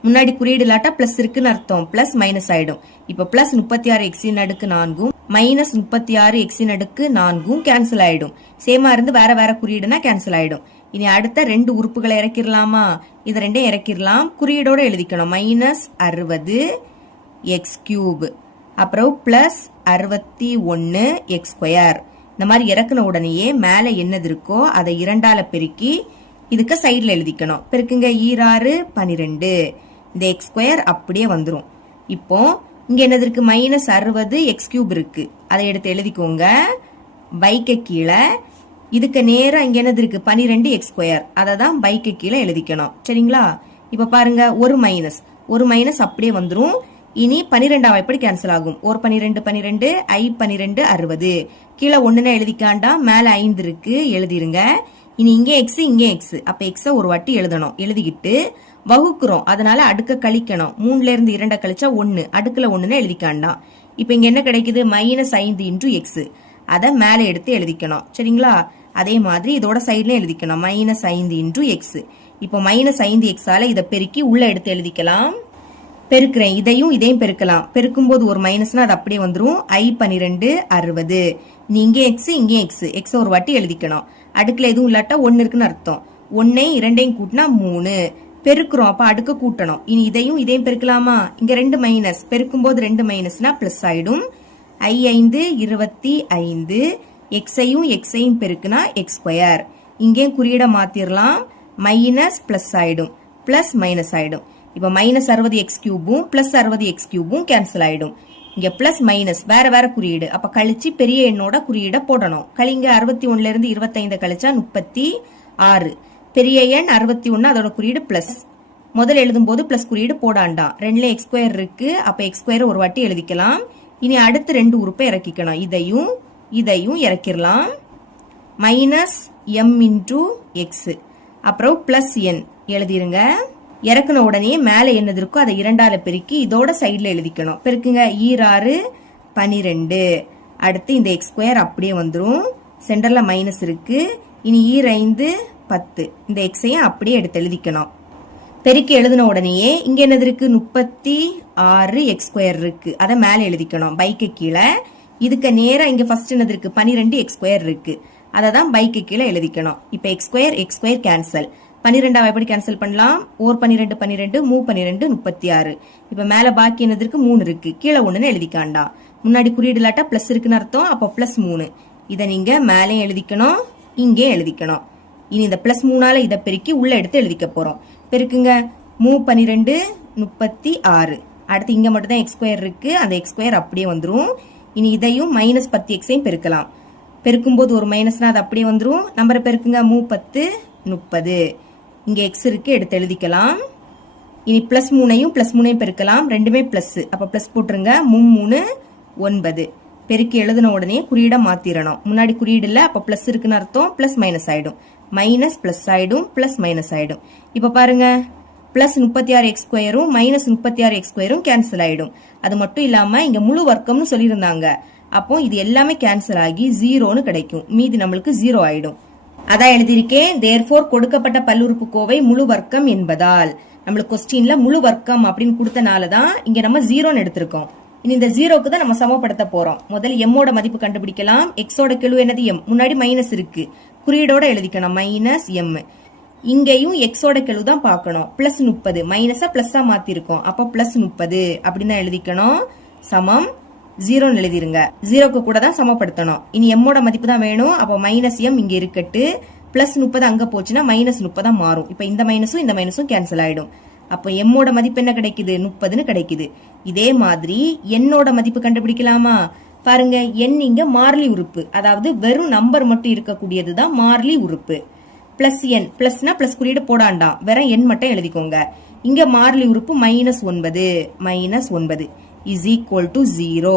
முன்னாடி குறியீடு இல்லாட்டா பிளஸ் இருக்குன்னு அர்த்தம். பிளஸ் மைனஸ் ஆயிடும். இப்ப +36 x-4 -36 x-4 கேன்சல் ஆயிடும். சேமா இருந்து வேற வேற குறியீடுனா கேன்சல் ஆயிடும். இனி அடுத்த 2 உறுப்புகளை இறக்கிடலாமா? இது ரெண்டையும் இறக்கிடலாம். குறியீடோட எழுதிக்கணும். -60 x³ அப்புறம் +61 x². இந்த மாதிரி இறக்குன உடனேயே மேல என்னது இருக்கோ அதை 2ஆல பெருக்கி இதுக்கு சைட்ல எழுதிக்கணும். பெருக்குங்க 6 12. இந்த x² அப்படியே வந்துரும். இப்போ இங்க என்னது இருக்கு? -60 x³ இருக்கு. அதை எடுத்து எழுதிக்கோங்க. பைக்கு கீழே இதுக்கு நேரா இங்க என்னது இருக்கு? 12 x². அதை தான் பைக்கு கீழே எழுதிக்கணும், சரிங்களா? இப்ப பாருங்க, ஒரு மைனஸ் அப்படியே வந்துரும். இனி 12 எப்படி கேன்சல் ஆகும்? ஒரு 12 12 I 12 60. கீழே 1ன்னு எழுதிக்காண்டா, மேல 5 இருக்கு, எழுதிருங்க. இனி இங்கே x இங்கே x. அப்ப x ஒரு வாட்டி எழுதணும். எழுதிக்கிட்டு வகுக்கிறோம், அதனால அடுக்க கழிக்கணும். 3ல இருந்து 2 கழிச்சா 1. அடுக்குல 1ன்னு எழுதிக்காண்டாம். இப்ப இங்க என்ன கிடைக்குது? -5 x. அத மேல எடுத்து எழுதிக்கணும், சரிங்களா? அதே மாதிரி இதோட சைட்ல எழுதிக்கணும். -5 x. இப்போ -5 x ஆல இதை பெருக்கி உள்ள எடுத்து எழுதிக்கலாம். பெருக்கிறேன். இதையும் பெருக்கலாம். பெருக்கும் போது ஒரு மைனஸ்னா அது அப்படியே வந்துரும். I 12 60. நீ இங்கே x இங்கே x. x ஒரு வாட்டி எழுதிக்கணும். அடுக்குல எதுவும் இல்லாட்டா 1 இருக்குன்னு அர்த்தம். 1ஐயும் 2ஐயும் கூட்டினா 3. பெருக்கிறோம், அப்ப அடுக்க கூட்டணும். இனி இதையும் பெருக்கலாமா? இங்க 2 மைனஸ். பெருக்கும் போது 2 மைனஸ்னா பிளஸ் ஆயிடும். I 5 25. xஐயும் xஐயும் பெருக்குனா x². இங்கே குறியீட மாத்திரலாம். மைனஸ் பிளஸ் ஆயிடும். பிளஸ் மைனஸ் ஆயிடும். இப்ப -60 x³ +60 x³ கேன்சல் ஆயிடும். இங்க பிளஸ் மைனஸ் வேற வேற குறியீடு. அப்ப கழிச்சு பெரிய எண்ணோட குறியீட போடணும். கழிங்க. 61ல இருந்து 25 கழிச்சா 36. பெரிய எண் 61, அதோட குறியீடு பிளஸ். முதல்ல எழுதும் போது பிளஸ் குறியீடு போடாண்டாம். 2ல x² இருக்கு. அப்ப x² ஒரு வாட்டி எழுதிக்கலாம். இனி அடுத்து 2 உறுப்பை இறக்கிக்கணும். இதையும் இறக்கிடலாம். -m×x அப்புறம் +n எழுதிருங்க. இறக்குன உடனே மேல என்னது இருக்கோ அதை 2ஆல பெருக்கி இதோட சைட்ல எழுதிக்கணும். பெருக்குங்க. 6 12. அடுத்து இந்த x² அப்படியே வந்துரும். சென்டர்ல மைனஸ் இருக்கு. இனி 5 10. இந்த xஐயும் அப்படியே எடுத்து எழுதிக்கணும். பெருக்கி எழுதின உடனேயே இங்க என்னது இருக்கு 36 எக்ஸ் ஸ்கொயர் இருக்கு, அதை மேல எழுதிக்கணும் பைக்கு கீழே. இதுக்கு நேரா இங்க ஃபர்ஸ்ட் என்னது இருக்கு 12 எக்ஸ் ஸ்கொயர் இருக்கு, அதை தான் பைக்கு கீழே எழுதிக்கணும். இப்ப எக்ஸ் ஸ்கொயர் கேன்சல். 12 எப்படி கேன்சல் பண்ணலாம்? 12 12 12 36. இப்ப மேல பாக்கி என்னது இருக்கு 3 இருக்கு, கீழே 1ன்னு எழுதிக்காண்டா. முன்னாடி குறியீடு இல்லாட்டா பிளஸ் இருக்குன்னு அர்த்தம், அப்ப பிளஸ் 3. இதை நீங்க மேலே எழுதிக்கணும், இங்கே எழுதிக்கணும். இனி இந்த பிளஸ் 3ஆல இதை பெருக்கி உள்ள எடுத்து எழுதிக்க போறோம். பெருக்குங்க 12 36. அடுத்து இங்க மட்டும் தான் எக்ஸ் ஸ்கொயர் இருக்கு, அந்த எக்ஸ் ஸ்கொயர் அப்படியே வந்துரும். இனி இதையும் மைனஸ் 10 எக்ஸையும் பெருக்கலாம். பெருக்கும்போது ஒரு மைனஸ்னா அது அப்படியே வந்துரும். நம்பரை பெருக்குங்க 10 30. இங்க எக்ஸ் இருக்கு, எடுத்து எழுதிக்கலாம். இனி பிளஸ் 3ஐயும் பெருக்கலாம், ரெண்டுமே பிளஸ், அப்ப பிளஸ் போட்டுருங்க. 3 9. பெருக்கி எழுதின உடனே குறியீடை மாத்திரணும். முன்னாடி குறியீடு இல்ல, அப்ப பிளஸ் இருக்குன்னு அர்த்தம், பிளஸ் மைனஸ் ஆயிடும், மைனஸ் பிளஸ் ஆயிடும், பிளஸ் மைனஸ் ஆயிடும். இப்ப பாருங்க பிளஸ் 36 எக்ஸ் ஸ்கொயரும் மைனஸ் 36 எக்ஸ் ஸ்கொயரும் கேன்சல் ஆயிடும். அது மட்டும் இல்லாம இங்க முழு வர்க்கம்னு சொல்லியிருந்தாங்க, அப்போ இது எல்லாமே கேன்சல் ஆகி 0ன்னு கிடைக்கும், மீதி நம்மளுக்கு 0 ஆயிடும். அதான் எழுதியிருக்கேன். தேர்ஃபோர் கொடுக்கப்பட்ட பல்லுறுப்புக்கோவை முழு வர்க்கம் என்பதால். நம்மளுக்கு கொஸ்டின்ல முழு வர்க்கம் அப்படின்னு கொடுத்தனாலதான் இங்க நம்ம 0ன்னு எடுத்திருக்கோம். இனி இந்த 0க்கு தான் நம்ம சமப்படுத்த போறோம். முதல்ல எம்மோட மதிப்பு கண்டுபிடிக்கலாம். எக்ஸோட கெழு என்னது எம், முன்னாடி மைனஸ் இருக்கு, குறியீடோட எழுதிக்கணும் மைனஸ் எம். இங்கேயும் எக்ஸோட கெழு தான் பார்க்கணும். பிளஸ் 30, மைனஸா பிளஸ்ஸா மாத்திருக்கோம், அப்ப பிளஸ் 30 அப்படின்னு எழுதிக்கணும். சமம் 0ன்னு எழுதிருங்க. 0க்கு கூட தான் சமப்படுத்தணும். இனி எம்மோட மதிப்பு தான் வேணும், அப்ப மைனஸ் எம் இங்க இருக்கட்டு. பிளஸ் 30 அங்க போச்சுன்னா மைனஸ் 30 மாறும். இப்ப இந்த மைனஸும் கேன்சல் ஆயிடும். அப்போ எம்மோட மதிப்பு என்ன கிடைக்குது? 30ன்னு கிடைக்குது. இதே மாதிரி என்னோட மதிப்பு கண்டுபிடிக்கலாமா? பாருங்க, என் இங்க மாறிலி உறுப்பு, அதாவது வெறும் நம்பர் மட்டும் இருக்கக்கூடியதுதான் மாறிலி உறுப்பு. பிளஸ் என், பிளஸ்னா பிளஸ் குறியீடு போடாண்டா, வேற என் மட்டும் எழுதிக்கோங்க. இங்க மாறிலி உறுப்பு -9 இஸ் ஈக்குவல் டு 0.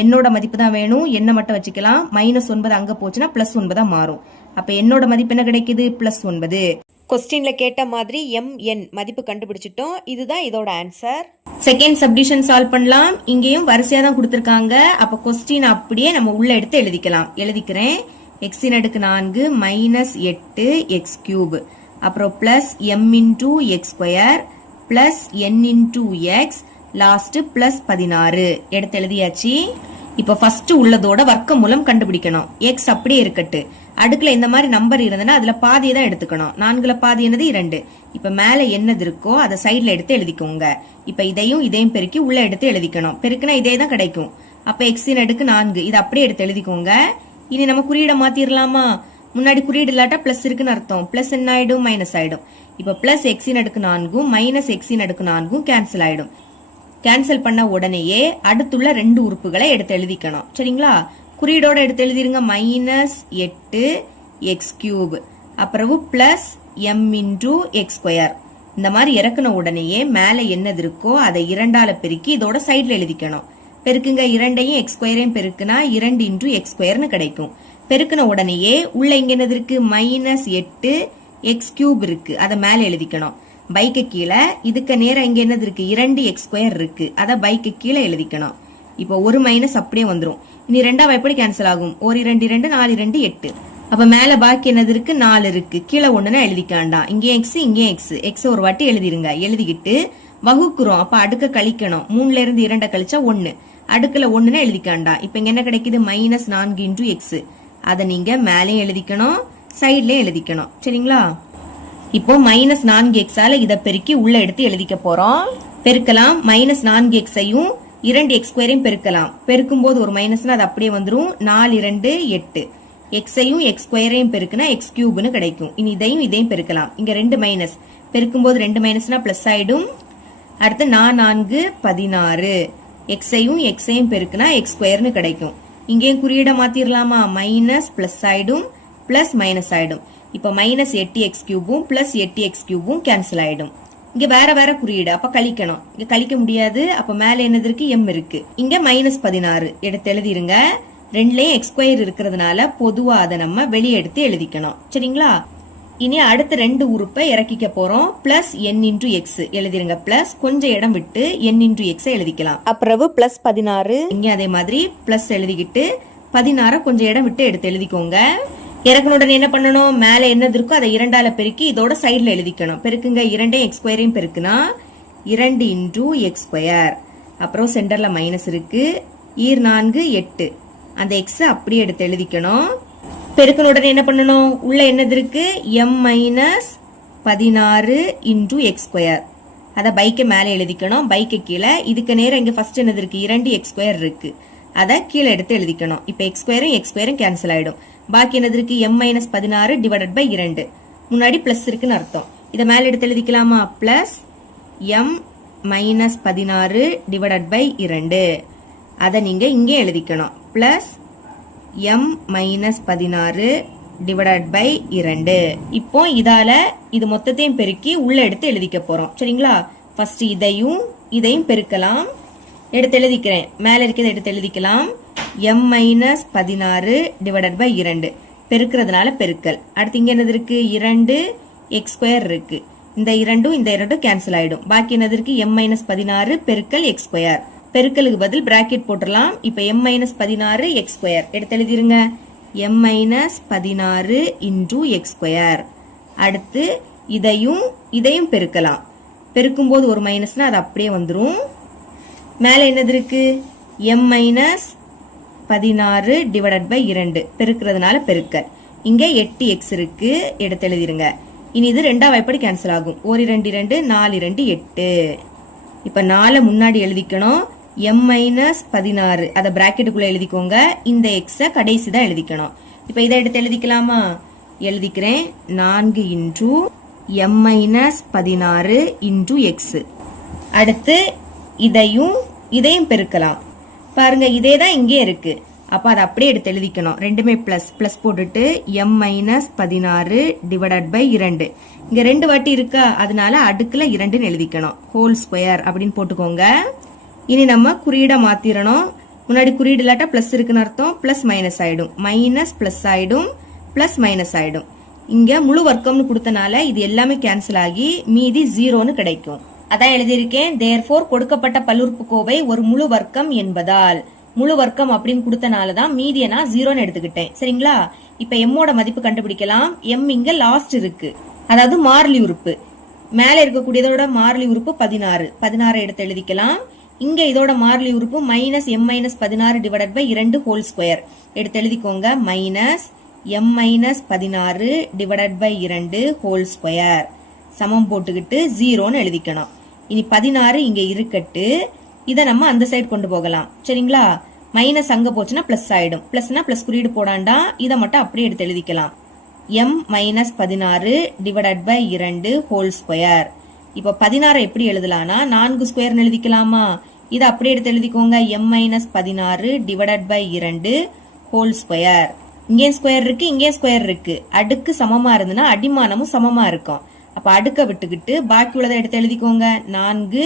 என்னோட மதிப்பு தான் வேணும், என்ன மட்டும் வச்சுக்கலாம். -9 அங்க போச்சுன்னா +9 மாறும். அப்ப என்னோட மதிப்பு என்ன கிடைக்குது? +9. கொஸ்டின்ல கேட்ட மாதிரி mn மதிப்பு கண்டுபிடிச்சிட்டோம். இதுதான் இதோட ஆன்சர். செகண்ட் சப்டிஷன் சால்வ் பண்ணலாம். இங்கேயும் வரிசையா தான் கொடுத்திருக்காங்க. அப்ப கொஸ்டின் அப்படியே நம்ம உள்ள எடுத்து எழுதிக்கலாம். எழுதிக்கிறேன். x-4 -8 x³ அப்புறம் plus m into x² plus n into x last plus 16 எடுத்து எழுதியாச்சு. இப்ப ஃபர்ஸ்ட் உள்ளதோட வர்க்க மூலம் கண்டுபிடிக்கணும். x அப்படியே இருக்கட்டு. அடுக்குல இந்த மாதிரி நம்பர் இருந்ததுன்னா அதுல பாதியை தான் எடுத்துக்கணும். 4ல பாதி என்னது 2. இப்ப மேல என்னது இருக்கோ அதை சைட்ல எடுத்து எழுதிக்கோங்க. இப்ப இதையும் பெருக்கி உள்ள எடுத்து எழுதிக்கணும். பெருக்குனா இதே தான் கிடைக்கும். அப்ப x-4 இது அப்படியே எடுத்து எழுதிக்கோங்க. இனி நம்ம குறியீடை மாத்திரலாமா? முன்னாடி குறியீடு இல்லாட்டா பிளஸ் இருக்குன்னு அர்த்தம். பிளஸ் என்ன ஆயிடும்? மைனஸ் ஆயிடும். இப்ப plus x-4 minus x-4 cancel ஆயிடும். கேன்சல் பண்ண உடனேயே அடுத்துள்ள 2 உறுப்புகளை எடுத்து எழுதிக்கணும். சரிங்களா? குறியீடோட எடுத்து எழுதிருங்க. -8 x³ அப்புறம் பிளஸ் m into x². இந்த மாதிரி இறக்குன உடனேயே மேல என்னது இருக்கோ அதை 2ஆல பெருக்கி இதோட சைட்ல எழுதிக்கணும். பெருக்குங்க. 2ஐயும் x² பெருக்குனா 2 into x² கிடைக்கும். பெருக்குன உடனேயே உள்ள இங்க என்னது இருக்கு? -8 x³ இருக்கு, அதை மேல எழுதிக்கணும். பைக்கு கீழே இதுக்கு நேரம் இங்க என்னது இருக்கு? 2 x² இருக்கு, அதை பைக்கு கீழே எழுதிக்கணும். இப்போ ஒரு மைனஸ் அப்படியே வந்துரும். இனி 2 எப்படி கேன்சல் ஆகும்? 1 2 2 4 2 8. அப்ப மேல பாக்கி என்னது இருக்கு? 4 இருக்கு, கீழே 1ன்னு எழுதிக்காண்டாம். இங்கே எக்ஸ், இங்கே எக்ஸ் ஒரு வாட்டி எழுதிருங்க. எழுதிக்கிட்டு வகுக்குறோம். அப்ப அடுக்க கழிக்கணும். 3ல இருந்து 2 கழிச்சா 1, அடுக்குல 1ன்னு எழுதிக்காண்டாம். இப்ப இங்க என்ன கிடைக்குது? -4 into x. அதை நீங்க மேலேயும் எழுதிக்கணும், சைட்லயும் எழுதிக்கணும். சரிங்களா? இப்போ -4x இதை பெருக்கி உள்ள எடுத்து எழுதிக்க போறோம். பெருக்கலாம். -4x-ஐயும் 2 x² பெருக்கலாம். பெருக்கும்போது ஒரு மைனஸ்னா அது அப்படியே வந்துரும். 4 2 8. x-ஐயும் x² பெருக்குனா x³ கிடைக்கும். இனி இதையும் பெருக்கலாம். இங்க 2 மைனஸ், பெருக்கும்போது 2 மைனஸ்னா பிளஸ் ஆயிடும். அடுத்து 4 16. x-ஐயும் x-ஐயும் பெருக்குனா x² கிடைக்கும். இங்கேயும் குறியீடை மாத்திரலாமா? மைனஸ் பிளஸ் ஆயிடும், பிளஸ் மைனஸ் ஆயிடும். இப்ப -8 x³ பிளஸ் 8 x³ கேன்சல் ஆயிடும். இங்க வேற குறியீடு, அப்ப கழிக்கணும். இங்க கழிக்க முடியாது. அப்ப மேல என்னது இருக்கு? m இருக்கு. இங்க -16 எடுத்து எழுதிருங்க. 2லயும் x² இருக்கிறதுனால பொதுவா அதை நம்ம வெளியே எடுத்து எழுதிக்கணும். சரிங்களா? இனி அடுத்த 2 உறுப்பை இறக்கிக்க போறோம். பிளஸ் n into x எழுதிருங்க. பிளஸ் கொஞ்சம் இடம் விட்டு n into x எழுதிக்கலாம். அப்புறம் பிளஸ் 16. இங்க அதே மாதிரி பிளஸ் எழுதிக்கிட்டு 16 கொஞ்சம் இடம் விட்டு எடுத்து எழுதிக்கோங்க. இறக்கணுடன் என்ன பண்ணணும், மேல என்னது இருக்கோ அதை 2ஆல பெருக்கி இதோட சைடுல எழுதிக்கணும். பெருக்குங்க, 2ஐயும் x ஸ்கொயரையும் பெருக்குனா 2 இன்டூ எக்ஸ் ஸ்கொயர். அப்புறம் சென்டர்ல மைனஸ் இருக்கு. 4 8. அந்த எக்ஸ் அப்படியே எடுத்து எழுதிக்கணும். பெருக்கணுடன் என்ன பண்ணணும், உள்ள என்னது இருக்கு, m minus 16 into X square. அதை பைக்கை மேலே எழுதிக்கணும். பைக்கு கீழே இதுக்கு நேரம் இங்க ஃபர்ஸ்ட் என்னது இருக்கு, 2 எக்ஸ் ஸ்கொயர் இருக்கு. அதை கீழே எடுத்து எழுதிக்கணும். இப்ப எக்ஸ் ஸ்கொயரும் கேன்சல் ஆயிடும். பாக்கி என்னது இருக்கு, m மைனஸ் 16 டிவைடட் பை 2. முன்னாடி பிளஸ் இருக்குன்னு அர்த்தம். இதை மேலே எடுத்து எழுதிக்கலாமா, plus m minus 16 divided by 2. அதை நீங்க இங்கே எழுதிக்கணும். Plus m minus 16 divided by 2. இப்போ இதால இது மொத்தத்தையும் பெருக்கி உள்ள எடுத்து எழுதிக்க போறோம். சரிங்களா, ஃபர்ஸ்ட் இதையும் பெருக்கலாம். எடுத்து எழுதிக்கிறேன். மேல இருக்கிறத எடுத்து எழுதிக்கலாம். m minus 16 divided by 2. பெருக்கிறதுனால பெருக்கல். அடுத்து இங்க என்னது இருக்கு, 2 எக்ஸ் ஸ்கொயர் இருக்கு. இந்த 2 கேன்சல் ஆயிடும். பாக்கி என்னது இருக்கு, m மைனஸ் 16 பெருக்கல் எக்ஸ் ஸ்கொயர். பெருக்கலுக்கு பதில் பிராக்கெட் போட்டுடலாம். இப்ப m மைனஸ் 16 எக்ஸ் ஸ்கொயர் எடுத்து எழுதிருங்க. m minus 16 into X square. அடுத்து இதையும் பெருக்கலாம். பெருக்கும் போது ஒரு மைனஸ்னா அது அப்படியே வந்துரும். மேல என்னது இருக்கு, m மைனஸ் 16 டிவைடட் பை 2. பெருக்கிறதுனால பெருக்கல். இங்க 8x இருக்கு, எடுத்து எழுதிருங்க. இனி இது 2ஆம் வாய்ப்பாடு கேன்சல் ஆகும். 1 2 2 4 2 8. இப்ப 4 முன்னாடி எழுதிக்கணும். m மைனஸ் 16 அதை பிராக்கெட்டுக்குள்ள எழுதிக்கோங்க. இந்த எக்ஸ கடைசி தான் எழுதிக்கணும். இப்ப இதை எடுத்து எழுதிக்கலாமா, எழுதிக்கிறேன். 4 into m minus 16 into X. அடுத்து இதையும் பெருக்கலாம். பாருங்க, இதே தான் இங்கே இருக்கு. அப்ப அதை அப்படியே எடுத்து எழுதிக்கணும். ரெண்டுமே பிளஸ் பிளஸ் போட்டுட்டு m மைனஸ் 16 டிவைடட் பை 2. இங்க 2 வாட்டி இருக்கா, அதனால அடுக்குல 2ன்னு எழுதிக்கணும். ஹோல் ஸ்கொயர் அப்படின்னு போட்டுக்கோங்க. இனி நம்ம குறியீடை மாத்திரணும். முன்னாடி குறியீடு இல்லாட்டா பிளஸ் இருக்குன்னு அர்த்தம். பிளஸ் மைனஸ் ஆயிடும், மைனஸ் பிளஸ் ஆயிடும், பிளஸ் மைனஸ் ஆயிடும். இங்க முழு வர்க்கம்னு கொடுத்தனால இது எல்லாமே கேன்சல் ஆகி மீதி 0ன்னு கிடைக்கும். அதான் எழுதியிருக்கேன். தேர்ஃபோர் கொடுக்கப்பட்ட பல்லுறுப்புக்கோவை ஒரு முழு வர்க்கம் என்பதால். முழு வர்க்கம் அப்படின்னு கொடுத்தனாலதான் மீதியை நான் 0ன்னு எடுத்துக்கிட்டேன். சரிங்களா, இப்ப எம்மோட மதிப்பு கண்டுபிடிக்கலாம். எம் இங்க லாஸ்ட் இருக்கு, அதாவது மாறிலி உறுப்பு. மேல இருக்கக்கூடியதோட மாறிலி உறுப்பு 16 எடுத்து எழுதிக்கலாம். இங்க இதோட மாறிலி உறுப்பு minus m minus 16 divided by 2 whole square எடுத்து எழுதிக்கோங்க. Minus m minus 16 divided by 2 whole square சமம் போட்டுக்கிட்டு 0ன்னு எழுதிக்கணும். இனி 16 இங்க இருக்கட்டு, இதை நம்ம அந்த சைடு கொண்டு போகலாம். சரிங்களா, மைனஸ் அங்க போச்சுன்னா பிளஸ் ஆயிடும். பிளஸ்னா பிளஸ் குறியீடு போடாண்டா, இதை மட்டும் அப்படியே எடுத்து எழுதிக்கலாம். m minus 16 divided by 2 whole square. இப்ப 16 எப்படி எழுதலாம்னா 4 ஸ்கொயர்னு எழுதிக்கலாமா, இதை அப்படியே எடுத்து எழுதிக்கோங்க. m minus 16 divided by 2 whole square. இங்கே ஸ்கொயர் இருக்கு, இங்கே ஸ்கொயர் இருக்கு. அடுக்கு சமமா இருந்துன்னா அடிமானமும் சமமா இருக்கும். அப்ப அடுக்க விட்டுக்கிட்டு பாக்கி உள்ளதை எடுத்து எழுதிக்கோங்க. 4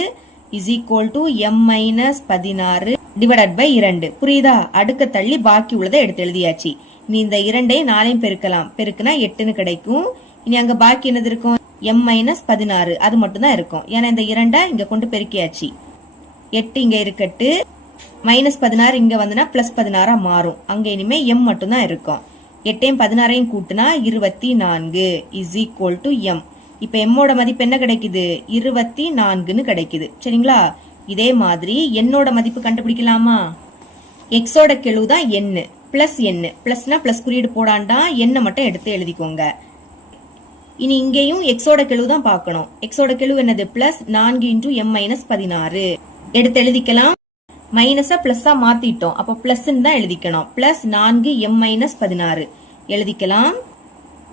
is equal to m minus 16 divided by 2. புரியுதா, அடுக்க தள்ளி பாக்கி உள்ளதை எடுத்து எழுதியாச்சு. இனி இந்த 2ஐயும் 4ஐயும் பெருக்கலாம். பெருக்குனா 8ன்னு கிடைக்கும். இனி அங்க பாக்கி என்னது இருக்கும், m மைனஸ் 16 அது மட்டும் தான் இருக்கும். ஏன்னா இந்த 2 இங்க கொண்டு பெருக்கியாச்சு. 8 இங்க இருக்கட்டு, மைனஸ் 16 இங்க வந்துனா பிளஸ் 16 மாறும். அங்க இனிமே m மட்டும் தான் இருக்கும். 8ஐயும் 16ஐயும் கூட்டினா 24 இஸ் ஈக்குவல் டு m. இப்ப எம்மோட மதிப்பு என்ன கிடைக்குது, 24ன்னு கிடைக்குது. சரிங்களா, இதே மாதிரி என்னோட மதிப்பு கண்டுபிடிக்கலாமா. எக்ஸோட கெழு தான் n பிளஸ் n. பிளஸ்னா பிளஸ் குறியீடு போடாண்டா n மட்டும் எடுத்து எழுதிக்கோங்க. இனி இங்கேயும் எக்ஸோட கெழு தான் பார்க்கணும். எக்ஸோட கெழு என்னது, பிளஸ் 4 இன்டூ m மைனஸ் 16 எடுத்து எழுதிக்கலாம். மைனஸா பிளஸ்ஸா மாத்திட்டோம், அப்ப பிளஸ் தான் எழுதிக்கணும். பிளஸ் 4 m மைனஸ் 16 எழுதிக்கலாம்.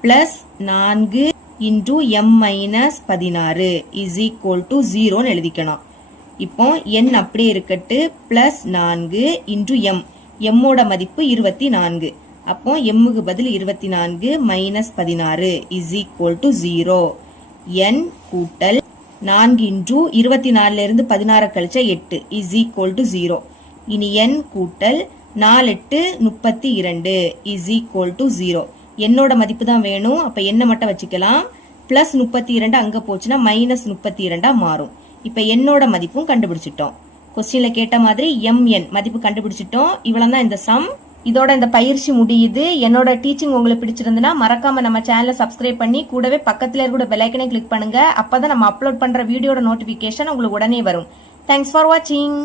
Plus 4 into m minus 16 is equal to 0ன்னு எழுதிக்கணும். இப்போ n அப்படியே இருக்கட்டு. பிளஸ் 4 இன்டூ m, எம்மோட மதிப்பு 24. அப்போ எம்முக்கு பதில் 24 minus 16 is equal to 0. n கூட்டல் 4 இன்டூ 24 இருந்து 16 கழிச்சா 8 இஸ் ஈக்குவல் டு 0. இனி n கூட்டல் 4 8 32 இஸ் ஈக்குவல் டு 0. என்னோட மதிப்பு தான் வேணும். அப்ப என்ன மட்டும் வச்சுக்கலாம். பிளஸ் 32 அங்க போச்சுன்னா மைனஸ் 32 மாறும். இப்ப என்னோட மதிப்பும் கண்டுபிடிச்சிட்டோம். கொஸ்டின்ல கேட்ட மாதிரி mn மதிப்பு கண்டுபிடிச்சிட்டோம். இவ்வளவுதான் இந்த சம். இதோட இந்த பயிற்சி முடியுது. என்னோட டீச்சிங் உங்களுக்கு பிடிச்சிருந்துன்னா மறக்காம நம்ம சேனலை சப்ஸ்கிரைப் பண்ணி கூடவே பக்கத்துல இருக்கிற பெல் ஐக்கனை கிளிக் பண்ணுங்க. அப்பதான் நம்ம அப்லோட் பண்ற வீடியோட நோட்டிபிகேஷன் உங்களுக்கு உடனே வரும். தேங்க்ஸ் ஃபார் வாட்சிங்.